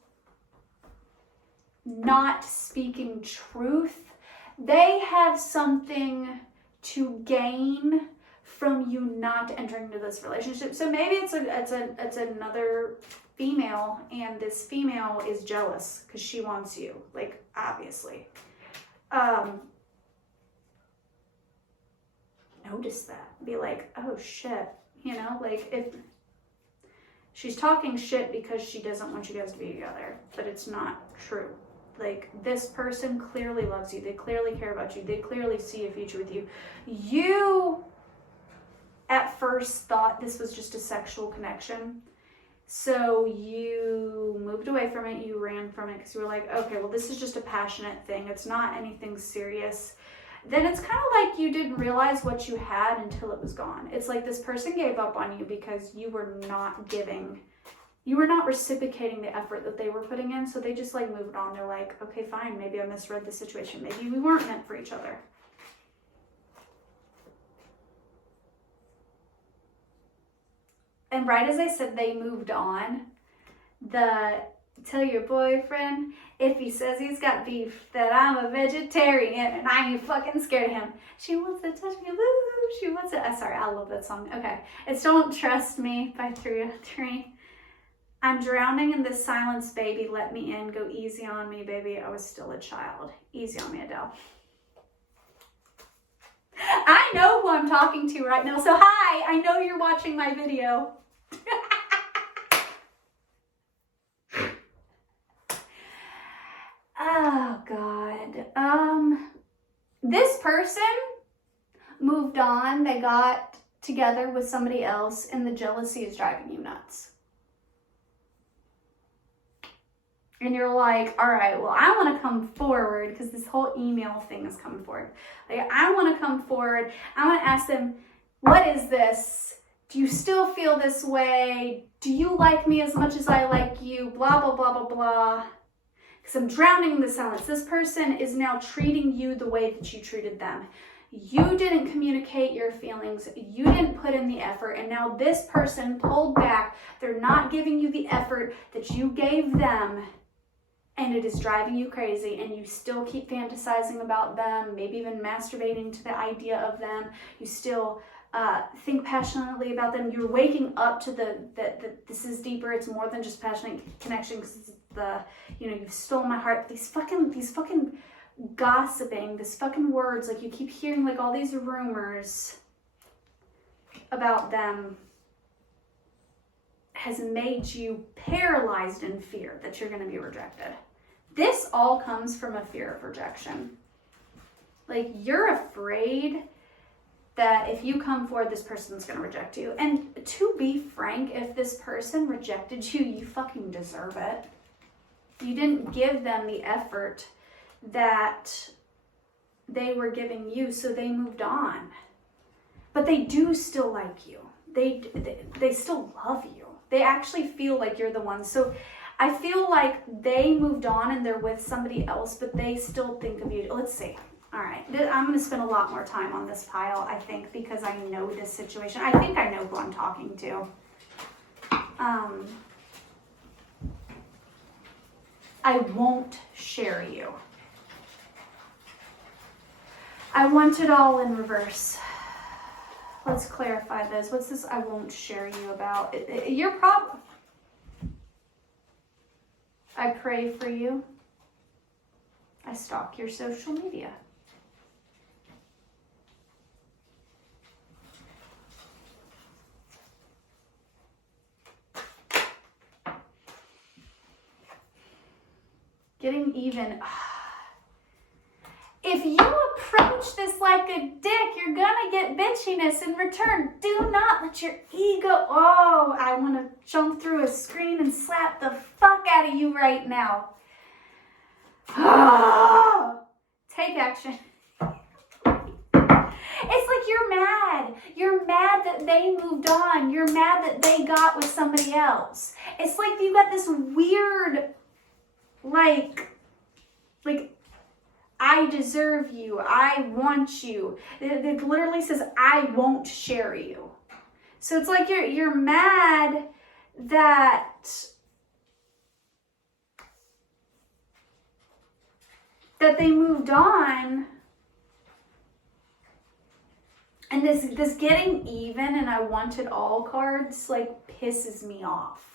not speaking truth. They have something to gain from you not entering into this relationship. So maybe it's another female, and this female is jealous because she wants you, like, obviously. Notice that. Be like, oh shit, you know, like if she's talking shit because she doesn't want you guys to be together, but it's not true. Like, this person clearly loves you. They clearly care about you. They clearly see a future with you. You at first thought this was just a sexual connection. So you moved away from it. You ran from it because you were like, okay, well, this is just a passionate thing. It's not anything serious. Then it's kind of like you didn't realize what you had until it was gone. It's like this person gave up on you because you were not reciprocating the effort that they were putting in. So they just like moved on. They're like, okay, fine. Maybe I misread the situation. Maybe we weren't meant for each other. And right as I said they moved on, tell your boyfriend if he says he's got beef that I'm a vegetarian and I ain't fucking scared of him. She wants to touch me, woo, she wants to, sorry, I love that song. Okay, it's Don't Trust Me by 303. I'm drowning in this silence, baby, let me in, go easy on me, baby, I was still a child. Easy on me, Adele. I know who I'm talking to right now, so hi, I know you're watching my video. Oh God. This person moved on. They got together with somebody else, and the jealousy is driving you nuts. And you're like, all right, well, I want to come forward because this whole email thing is coming forward. Like, I want to come forward. I want to ask them, what is this? Do you still feel this way? Do you like me as much as I like you? Blah, blah, blah, blah, blah. Because I'm drowning in the silence. This person is now treating you the way that you treated them. You didn't communicate your feelings. You didn't put in the effort. And now this person pulled back. They're not giving you the effort that you gave them. And it is driving you crazy. And you still keep fantasizing about them. Maybe even masturbating to the idea of them. You still think passionately about them. You're waking up to that this is deeper. It's more than just passionate connection, because it's you've stolen my heart. These fucking gossiping, this fucking words, like you keep hearing like all these rumors. about them has made you paralyzed in fear that you're going to be rejected. This all comes from a fear of rejection. Like, you're afraid that if you come forward, this person's going to reject you. And to be frank, if this person rejected you, you fucking deserve it. You didn't give them the effort that they were giving you, so they moved on. But they do still like you. They still love you. They actually feel like you're the one. So I feel like they moved on and they're with somebody else, but they still think of you. Let's see. All right. I'm going to spend a lot more time on this pile, I think, because I know this situation. I think I know who I'm talking to. I won't share you. I want it all in reverse. Let's clarify this. What's this I won't share you about? Your problem. I pray for you. I stalk your social media. Getting even. If you approach this like a dick, you're gonna get bitchiness in return. Do not let your ego, I want to jump through a screen and slap the fuck out of you right now. Take action. It's like you're mad. You're mad that they moved on. You're mad that they got with somebody else. It's like you got this weird, like, I deserve you. I want you. It literally says, I won't share you. So it's like you're mad that they moved on. And this getting even and I want it all cards like pisses me off.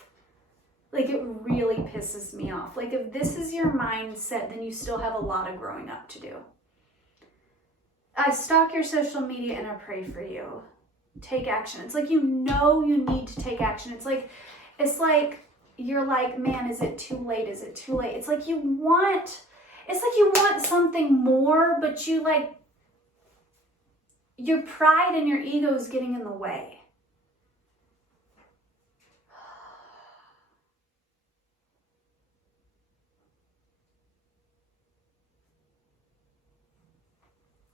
Like, it really pisses me off. Like, if this is your mindset, then you still have a lot of growing up to do. I stalk your social media and I pray for you. Take action. It's like you know you need to take action. It's like you're like, man, is it too late? Is it too late? It's like you want something more, but your pride and your ego is getting in the way.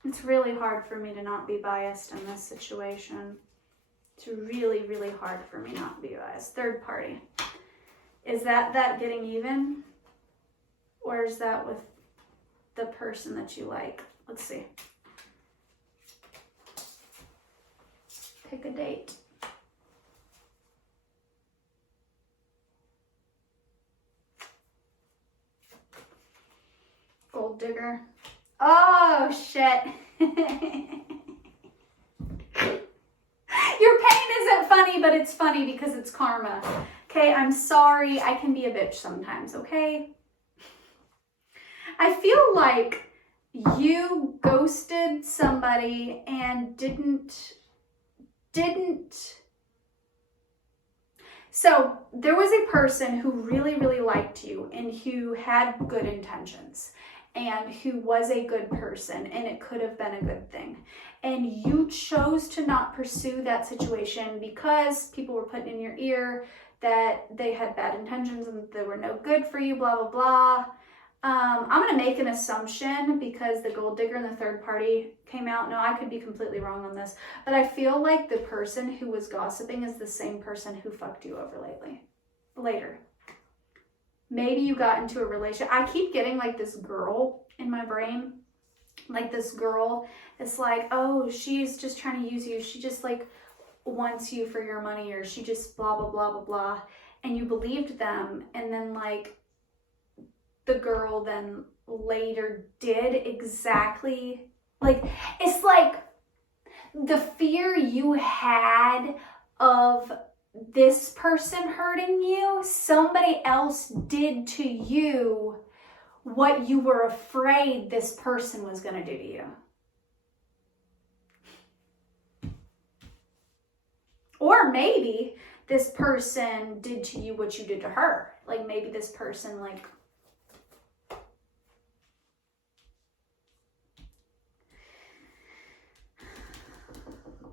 It's really hard for me to not be biased in this situation. It's really, really hard for me not to be biased. Third party. Is that getting even? Or is that with the person that you like? Let's see. Pick a date. Gold digger. Oh, shit. Your pain isn't funny, but it's funny because it's karma. Okay, I'm sorry. I can be a bitch sometimes, okay? I feel like you ghosted somebody and didn't. So there was a person who really, really liked you and who had good intentions and who was a good person, and it could have been a good thing. And you chose to not pursue that situation because people were putting in your ear that they had bad intentions and they were no good for you, blah, blah, blah. I'm going to make an assumption because the gold digger and the third party came out. No, I could be completely wrong on this, but I feel like the person who was gossiping is the same person who fucked you over later. Maybe you got into a relationship. I keep getting like this girl in my brain, like this girl that's like, oh, she's just trying to use you. She just like wants you for your money, or she just blah, blah, blah, blah, blah. And you believed them. And then like the girl then later did exactly like, it's like the fear you had of this person hurting you, somebody else did to you what you were afraid this person was going to do to you. Or maybe this person did to you what you did to her. Like maybe this person like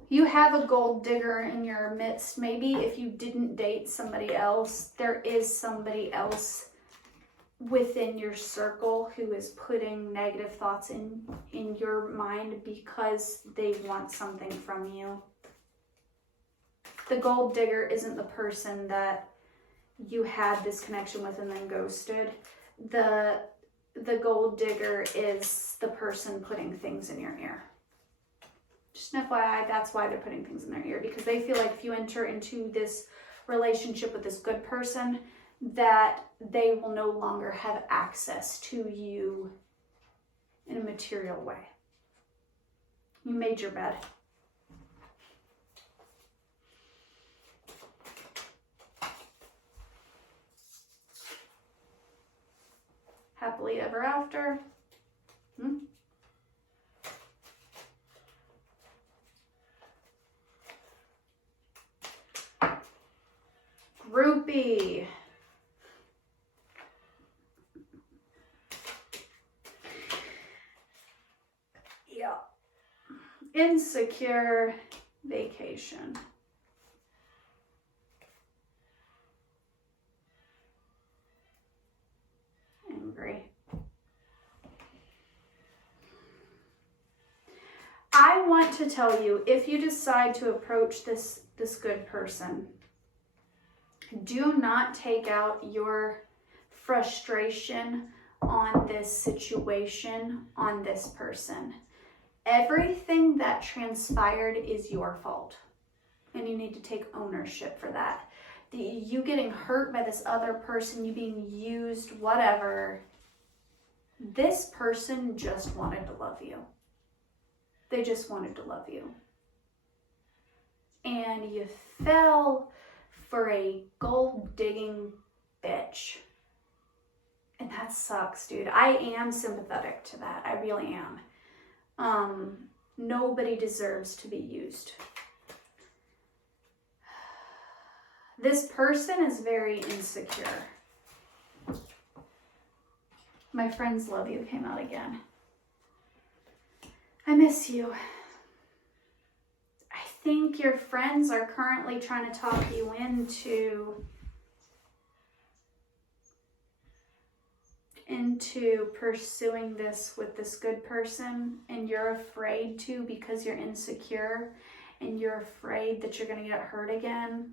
you have a gold digger in your midst. Maybe if you didn't date somebody else, there is somebody else within your circle who is putting negative thoughts in your mind because they want something from you. The gold digger isn't the person that you had this connection with and then ghosted. The gold digger is the person putting things in your ear. Just an FYI, that's why they're putting things in their ear, because they feel like if you enter into this relationship with this good person, that they will no longer have access to you in a material way. You made your bed. Happily ever after. Groupie. Yeah. Insecure vacation. Angry. I want to tell you, if you decide to approach this good person, do not take out your frustration on this situation, on this person. Everything that transpired is your fault, and you need to take ownership for that. You getting hurt by this other person, you being used, whatever, this person just wanted to love you. They just wanted to love you. And you fell for a gold-digging bitch. And that sucks, dude. I am sympathetic to that. I really am. Nobody deserves to be used. This person is very insecure. My friends love you came out again. I miss you. I think your friends are currently trying to talk you into pursuing this with this good person, and you're afraid to because you're insecure and you're afraid that you're going to get hurt again.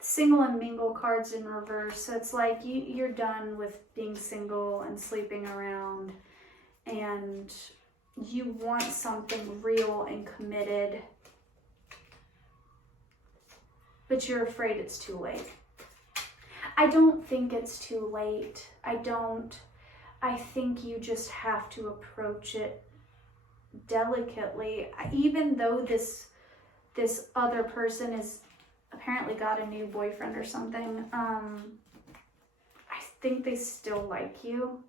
Single and mingle cards in reverse. So it's like you're done with being single and sleeping around, and you want something real and committed, but you're afraid it's too late. I don't think it's too late. I think you just have to approach it delicately. Even though this other person is apparently got a new boyfriend or something, I think they still like you.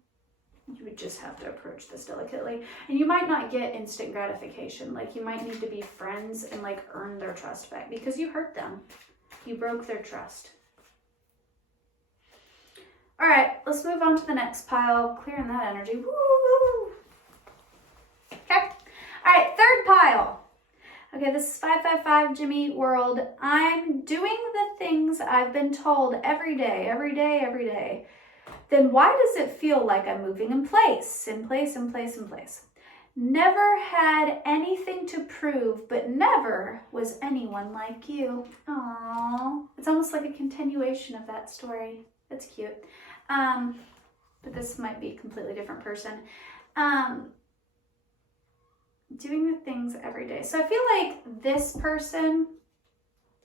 You would just have to approach this delicately. And you might not get instant gratification. Like, you might need to be friends and like earn their trust back, because you hurt them. You broke their trust. All right, let's move on to the next pile. Clearing that energy. Woo! Okay. All right, third pile. Okay, this is 555 Jimmy World. I'm doing the things I've been told every day. Then why does it feel like I'm moving in place? Never had anything to prove, but never was anyone like you. Aww. It's almost like a continuation of that story. That's cute. But this might be a completely different person. Doing the things every day. So I feel like this person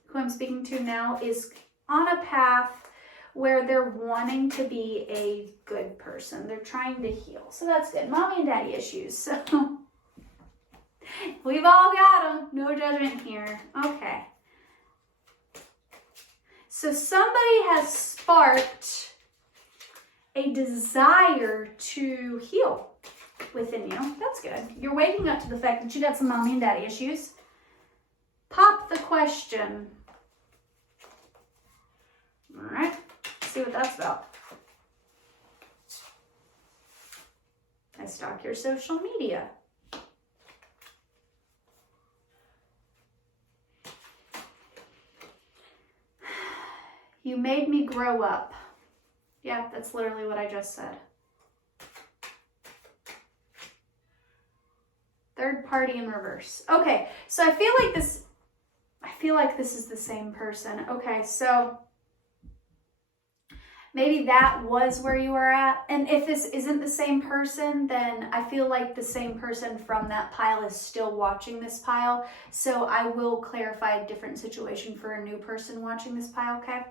who I'm speaking to now is on a path where they're wanting to be a good person. They're trying to heal. So that's good. Mommy and daddy issues. So we've all got them. No judgment here. Okay. So somebody has sparked a desire to heal within you. That's good. You're waking up to the fact that you got some mommy and daddy issues. Pop the question. All right, let's see what that's about. I stalk your social media. You made me grow up. Yeah, that's literally what I just said. Third party in reverse. Okay, so I feel like this is the same person. Okay, so maybe that was where you were at. And if this isn't the same person, then I feel like the same person from that pile is still watching this pile. So I will clarify a different situation for a new person watching this pile, okay?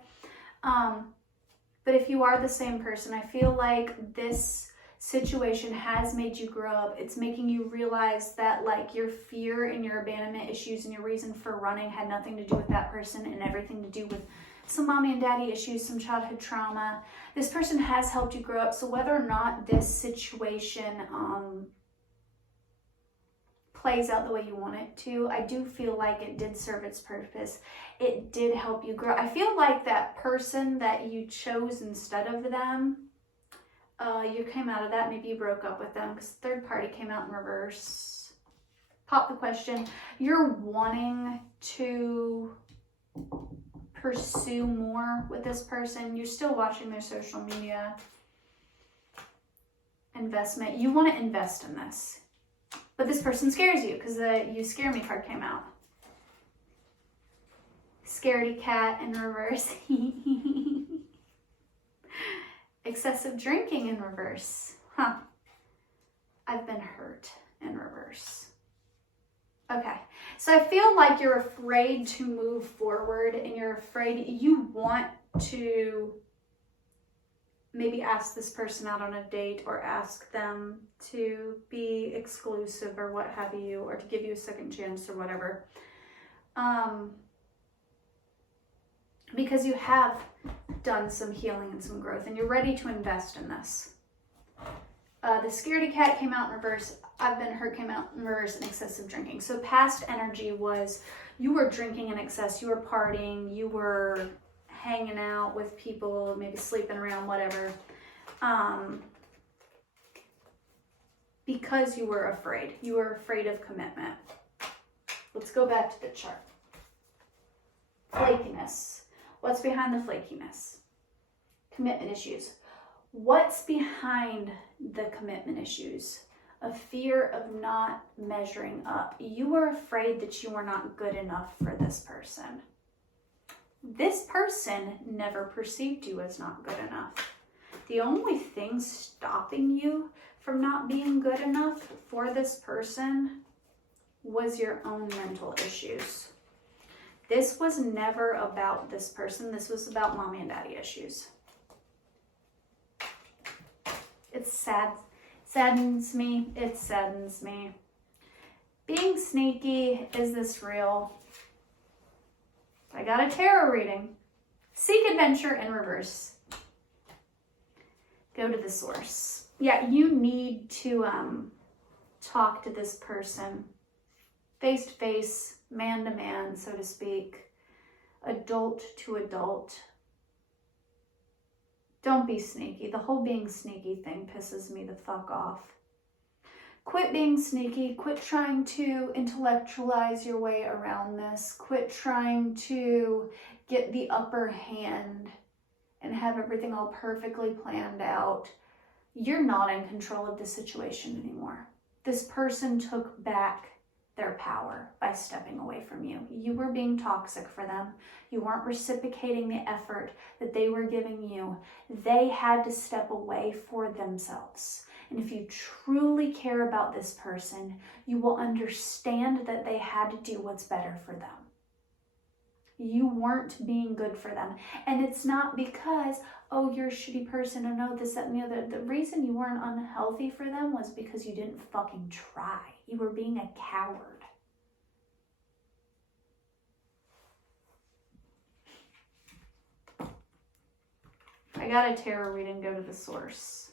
But if you are the same person, I feel like this situation has made you grow up. It's making you realize that like your fear and your abandonment issues and your reason for running had nothing to do with that person and everything to do with some mommy and daddy issues, some childhood trauma. This person has helped you grow up. So whether or not this situation plays out the way you want it to, I do feel like it did serve its purpose. It did help you grow. I feel like that person that you chose instead of them, you came out of that, maybe you broke up with them because third party came out in reverse. Pop the question. You're wanting to pursue more with this person. You're still watching their social media. Investment. You want to invest in this. But this person scares you because the You Scare Me card came out. Scaredy cat in reverse. Excessive drinking in reverse. Huh. I've been hurt in reverse. Okay. So I feel like you're afraid to move forward and you're afraid, you want to maybe ask this person out on a date or ask them to be exclusive or what have you, or to give you a second chance or whatever. Because you have done some healing and some growth and you're ready to invest in this. The scaredy cat came out in reverse. I've been hurt came out in reverse, and excessive drinking. So past energy was you were drinking in excess, you were partying, you were hanging out with people, maybe sleeping around, whatever. Because you were afraid. You were afraid of commitment. Let's go back to the chart. Flakiness. What's behind the flakiness? Commitment issues. What's behind the commitment issues? A fear of not measuring up. You were afraid that you were not good enough for this person. This person never perceived you as not good enough. The only thing stopping you from not being good enough for this person was your own mental issues. This was never about this person. This was about mommy and daddy issues. It's sad. Saddens me. It saddens me. Being sneaky, is this real? I got a tarot reading. Seek adventure in reverse. Go to the source. Yeah, you need to talk to this person face to face, man to man, so to speak, adult to adult. Don't be sneaky. The whole being sneaky thing pisses me the fuck off. Quit being sneaky. Quit trying to intellectualize your way around this. Quit trying to get the upper hand and have everything all perfectly planned out. You're not in control of the situation anymore. This person took back their power by stepping away from you. You were being toxic for them. You weren't reciprocating the effort that they were giving you. They had to step away for themselves. And if you truly care about this person, you will understand that they had to do what's better for them. You weren't being good for them. And it's not because, oh, you're a shitty person, or no, this, that, and the other. The reason you weren't unhealthy for them was because you didn't fucking try. You were being a coward. I got a tarot reading, go to the source.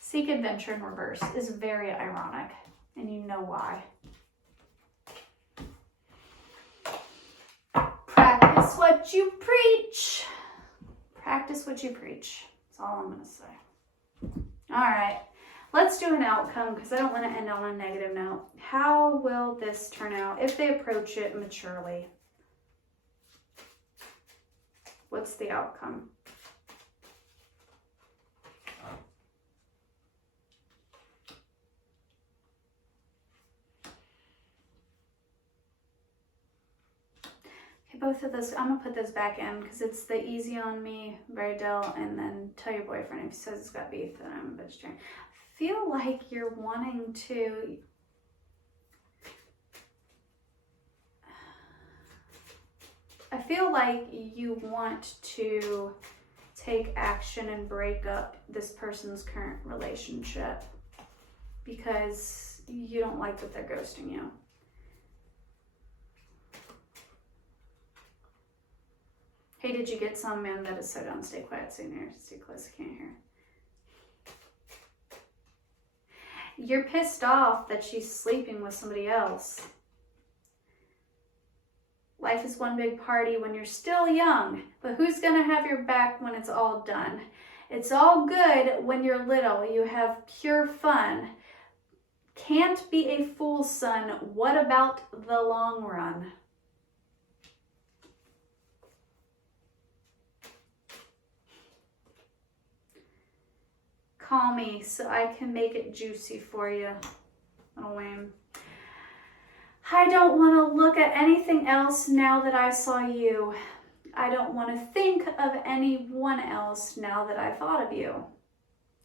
Seek adventure in reverse is very ironic. And you know why. Practice what you preach. Practice what you preach. That's all I'm going to say. All right. Let's do an outcome because I don't want to end on a negative note. How will this turn out if they approach it maturely? What's the outcome? Okay, both of those, I'm going to put this back in because it's the easy on me, very dull, and then tell your boyfriend if he says it's got beef, then I'm a vegetarian. I feel like you're wanting to... I feel like you want to take action and break up this person's current relationship because you don't like that they're ghosting you. Hey, did you get some? Man, that is so dumb. Stay quiet, stay near, stay close, I can't hear. You're pissed off that she's sleeping with somebody else. Life is one big party when you're still young, but who's gonna have your back when it's all done? It's all good when you're little. You have pure fun. Can't be a fool, son. What about the long run? Call me so I can make it juicy for you. Little Wayne. I don't want to look at anything else now that I saw you. I don't want to think of anyone else now that I thought of you.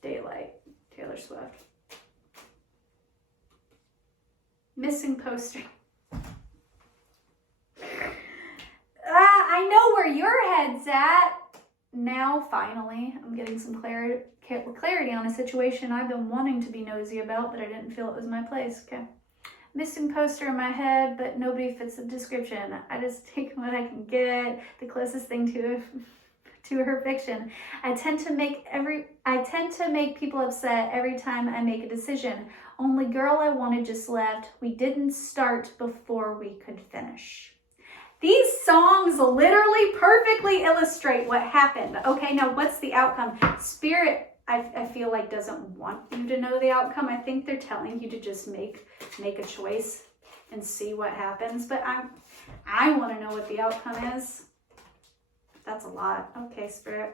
Daylight. Taylor Swift. Missing poster. I know where your head's at. Now, finally, I'm getting some clarity on a situation I've been wanting to be nosy about, but I didn't feel it was my place. Okay. Missing poster in my head, but nobody fits the description. I just take what I can get, the closest thing to her fiction. I tend to make people upset every time I make a decision. Only girl I wanted just left. We didn't start before we could finish. These songs literally perfectly illustrate what happened. Okay, now what's the outcome? Spirit, I feel like, doesn't want you to know the outcome. I think they're telling you to just make a choice and see what happens. But I want to know what the outcome is. That's a lot. Okay, Spirit.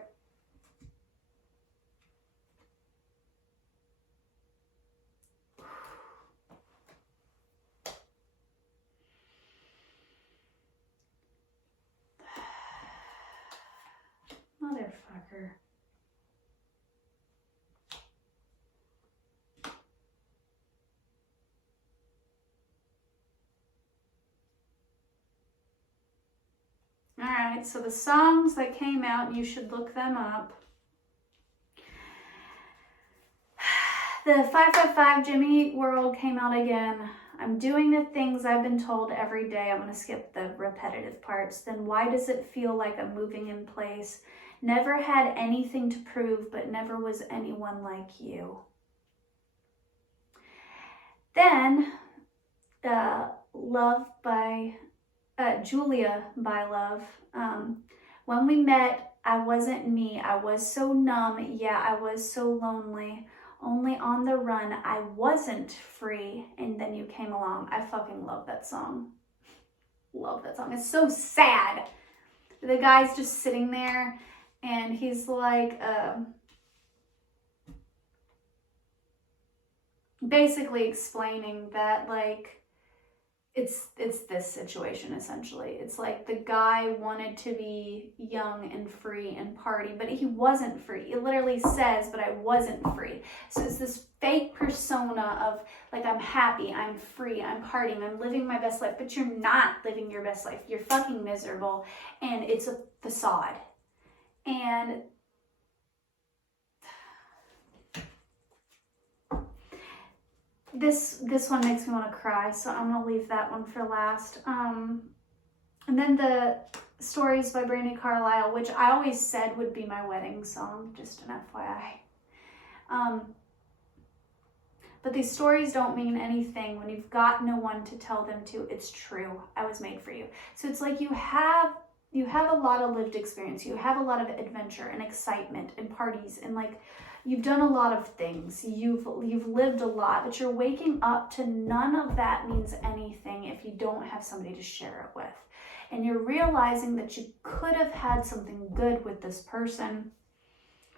Motherfucker. All right, so the songs that came out, you should look them up. The 555 Jimmy Eat World came out again. I'm doing the things I've been told every day. I'm going to skip the repetitive parts. Then why does it feel like I'm moving in place? Never had anything to prove, but never was anyone like you. Then, Love by Julia by Love. When we met, I wasn't me. I was so numb. Yeah, I was so lonely. Only on the run. I wasn't free. And then you came along. I fucking love that song. Love that song. It's so sad. The guy's just sitting there and he's like, basically explaining that, like, it's this situation essentially. It's like the guy wanted to be young and free and party, but he wasn't free. It literally says, but I wasn't free. So it's this fake persona of like, I'm happy, I'm free, I'm partying, I'm living my best life, but you're not living your best life. You're fucking miserable and it's a facade. And this one makes me want to cry, so I'm going to leave that one for last. And then the Stories by Brandy Carlisle, which I always said would be my wedding song, just an FYI. But these stories don't mean anything when you've got no one to tell them to. It's true. I was made for you. So it's like you have a lot of lived experience. You have a lot of adventure and excitement and parties, and like you've done a lot of things. You've lived a lot, but you're waking up to none of that means anything if you don't have somebody to share it with. And you're realizing that you could have had something good with this person.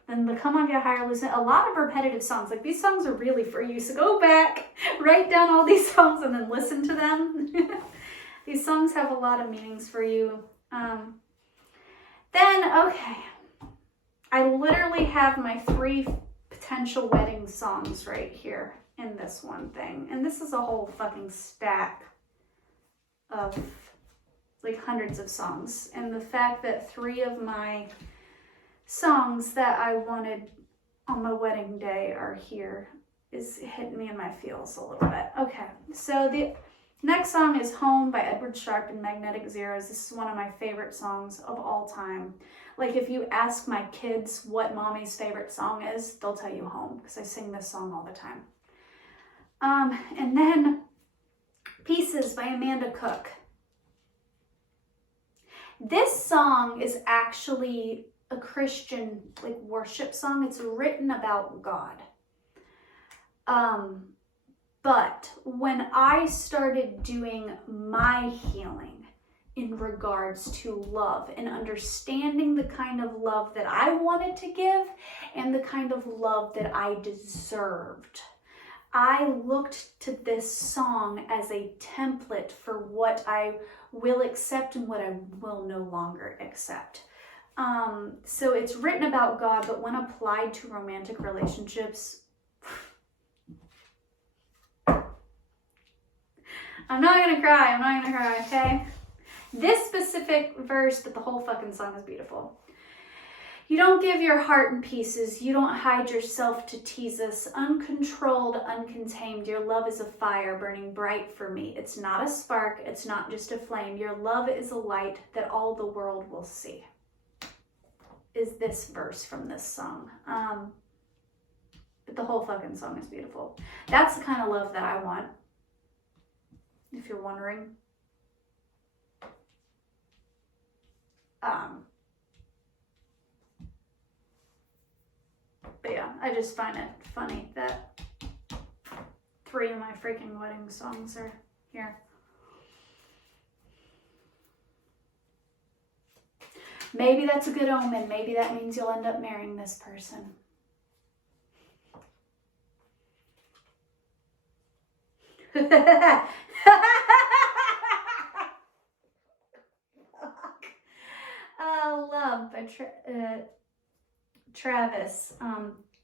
Then the Come On Get Higher, Loosen, a lot of repetitive songs. Like these songs are really for you. So go back, write down all these songs and then listen to them. These songs have a lot of meanings for you. Okay. I literally have my 3 potential wedding songs right here in this one thing. And this is a whole fucking stack of like hundreds of songs. And the fact that 3 of my songs that I wanted on my wedding day are here is hitting me in my feels a little bit. Okay, so the next song is Home by Edward Sharpe and Magnetic Zeros. This is one of my favorite songs of all time. Like if you ask my kids what mommy's favorite song is, they'll tell you Home, because I sing this song all the time. And then Pieces by Amanda Cook. This song is actually a Christian like worship song. It's written about God. But when I started doing my healing in regards to love and understanding the kind of love that I wanted to give and the kind of love that I deserved, I looked to this song as a template for what I will accept and what I will no longer accept. So it's written about God, but when applied to romantic relationships, I'm not gonna cry, okay? This specific verse, but the whole fucking song is beautiful. You don't give your heart in pieces. You don't hide yourself to tease us. Uncontrolled, uncontained, your love is a fire burning bright for me. It's not a spark. It's not just a flame. Your love is a light that all the world will see. Is this verse from this song. But the whole fucking song is beautiful. That's the kind of love that I want, if you're wondering. But yeah, I just find it funny that 3 of my freaking wedding songs are here. Maybe that's a good omen. Maybe that means you'll end up marrying this person. Love by Travis.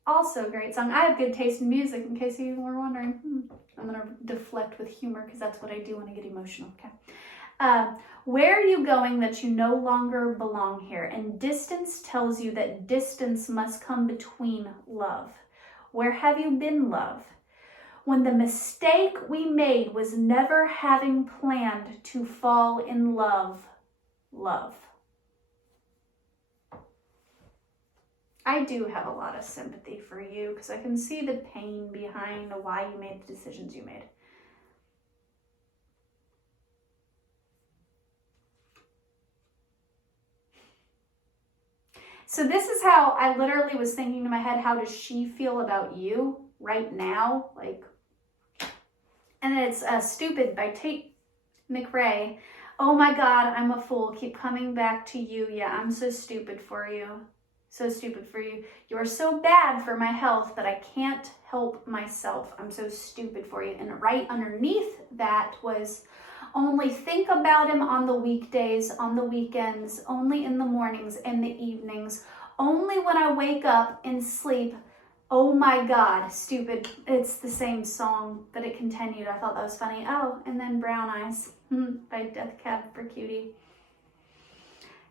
Also a great song. I have good taste in music, in case you were wondering. I'm going to deflect with humor because that's what I do when I get emotional. Okay. Where are you going that you no longer belong here? And distance tells you that distance must come between love. Where have you been, love? When the mistake we made was never having planned to fall in love. Love. I do have a lot of sympathy for you because I can see the pain behind why you made the decisions you made. So this is how I literally was thinking in my head, how does she feel about you right now? Like, and it's Stupid by Tate McRae. Oh my God, I'm a fool. Keep coming back to you. Yeah, I'm so stupid for you. So stupid for you. You are so bad for my health that I can't help myself. I'm so stupid for you. And right underneath that was, only think about him on the weekdays, on the weekends, only in the mornings and the evenings, only when I wake up and sleep. Oh my God, stupid. It's the same song, but it continued. I thought that was funny. Oh, and then Brown Eyes by Death Cab for Cutie.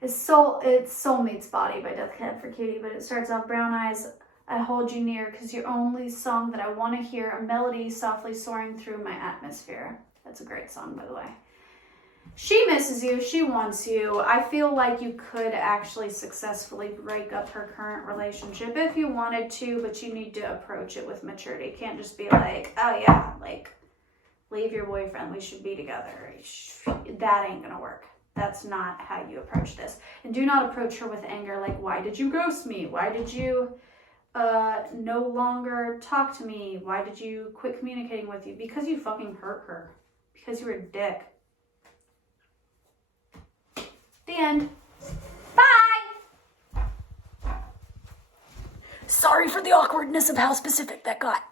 It's Soulmate's Body by Death Cab for Cutie, but it starts off, brown eyes, I hold you near, because you're only song that I want to hear, a melody softly soaring through my atmosphere. That's a great song, by the way. She misses you. She wants you. I feel like you could actually successfully break up her current relationship if you wanted to, but you need to approach it with maturity. You can't just be like, oh yeah, like, leave your boyfriend. We should be together. That ain't gonna work. That's not how you approach this. And do not approach her with anger. Like, why did you ghost me? Why did you no longer talk to me? Why did you quit communicating with you? Because you fucking hurt her. Because you were a dick. The end. Bye! Sorry for the awkwardness of how specific that got.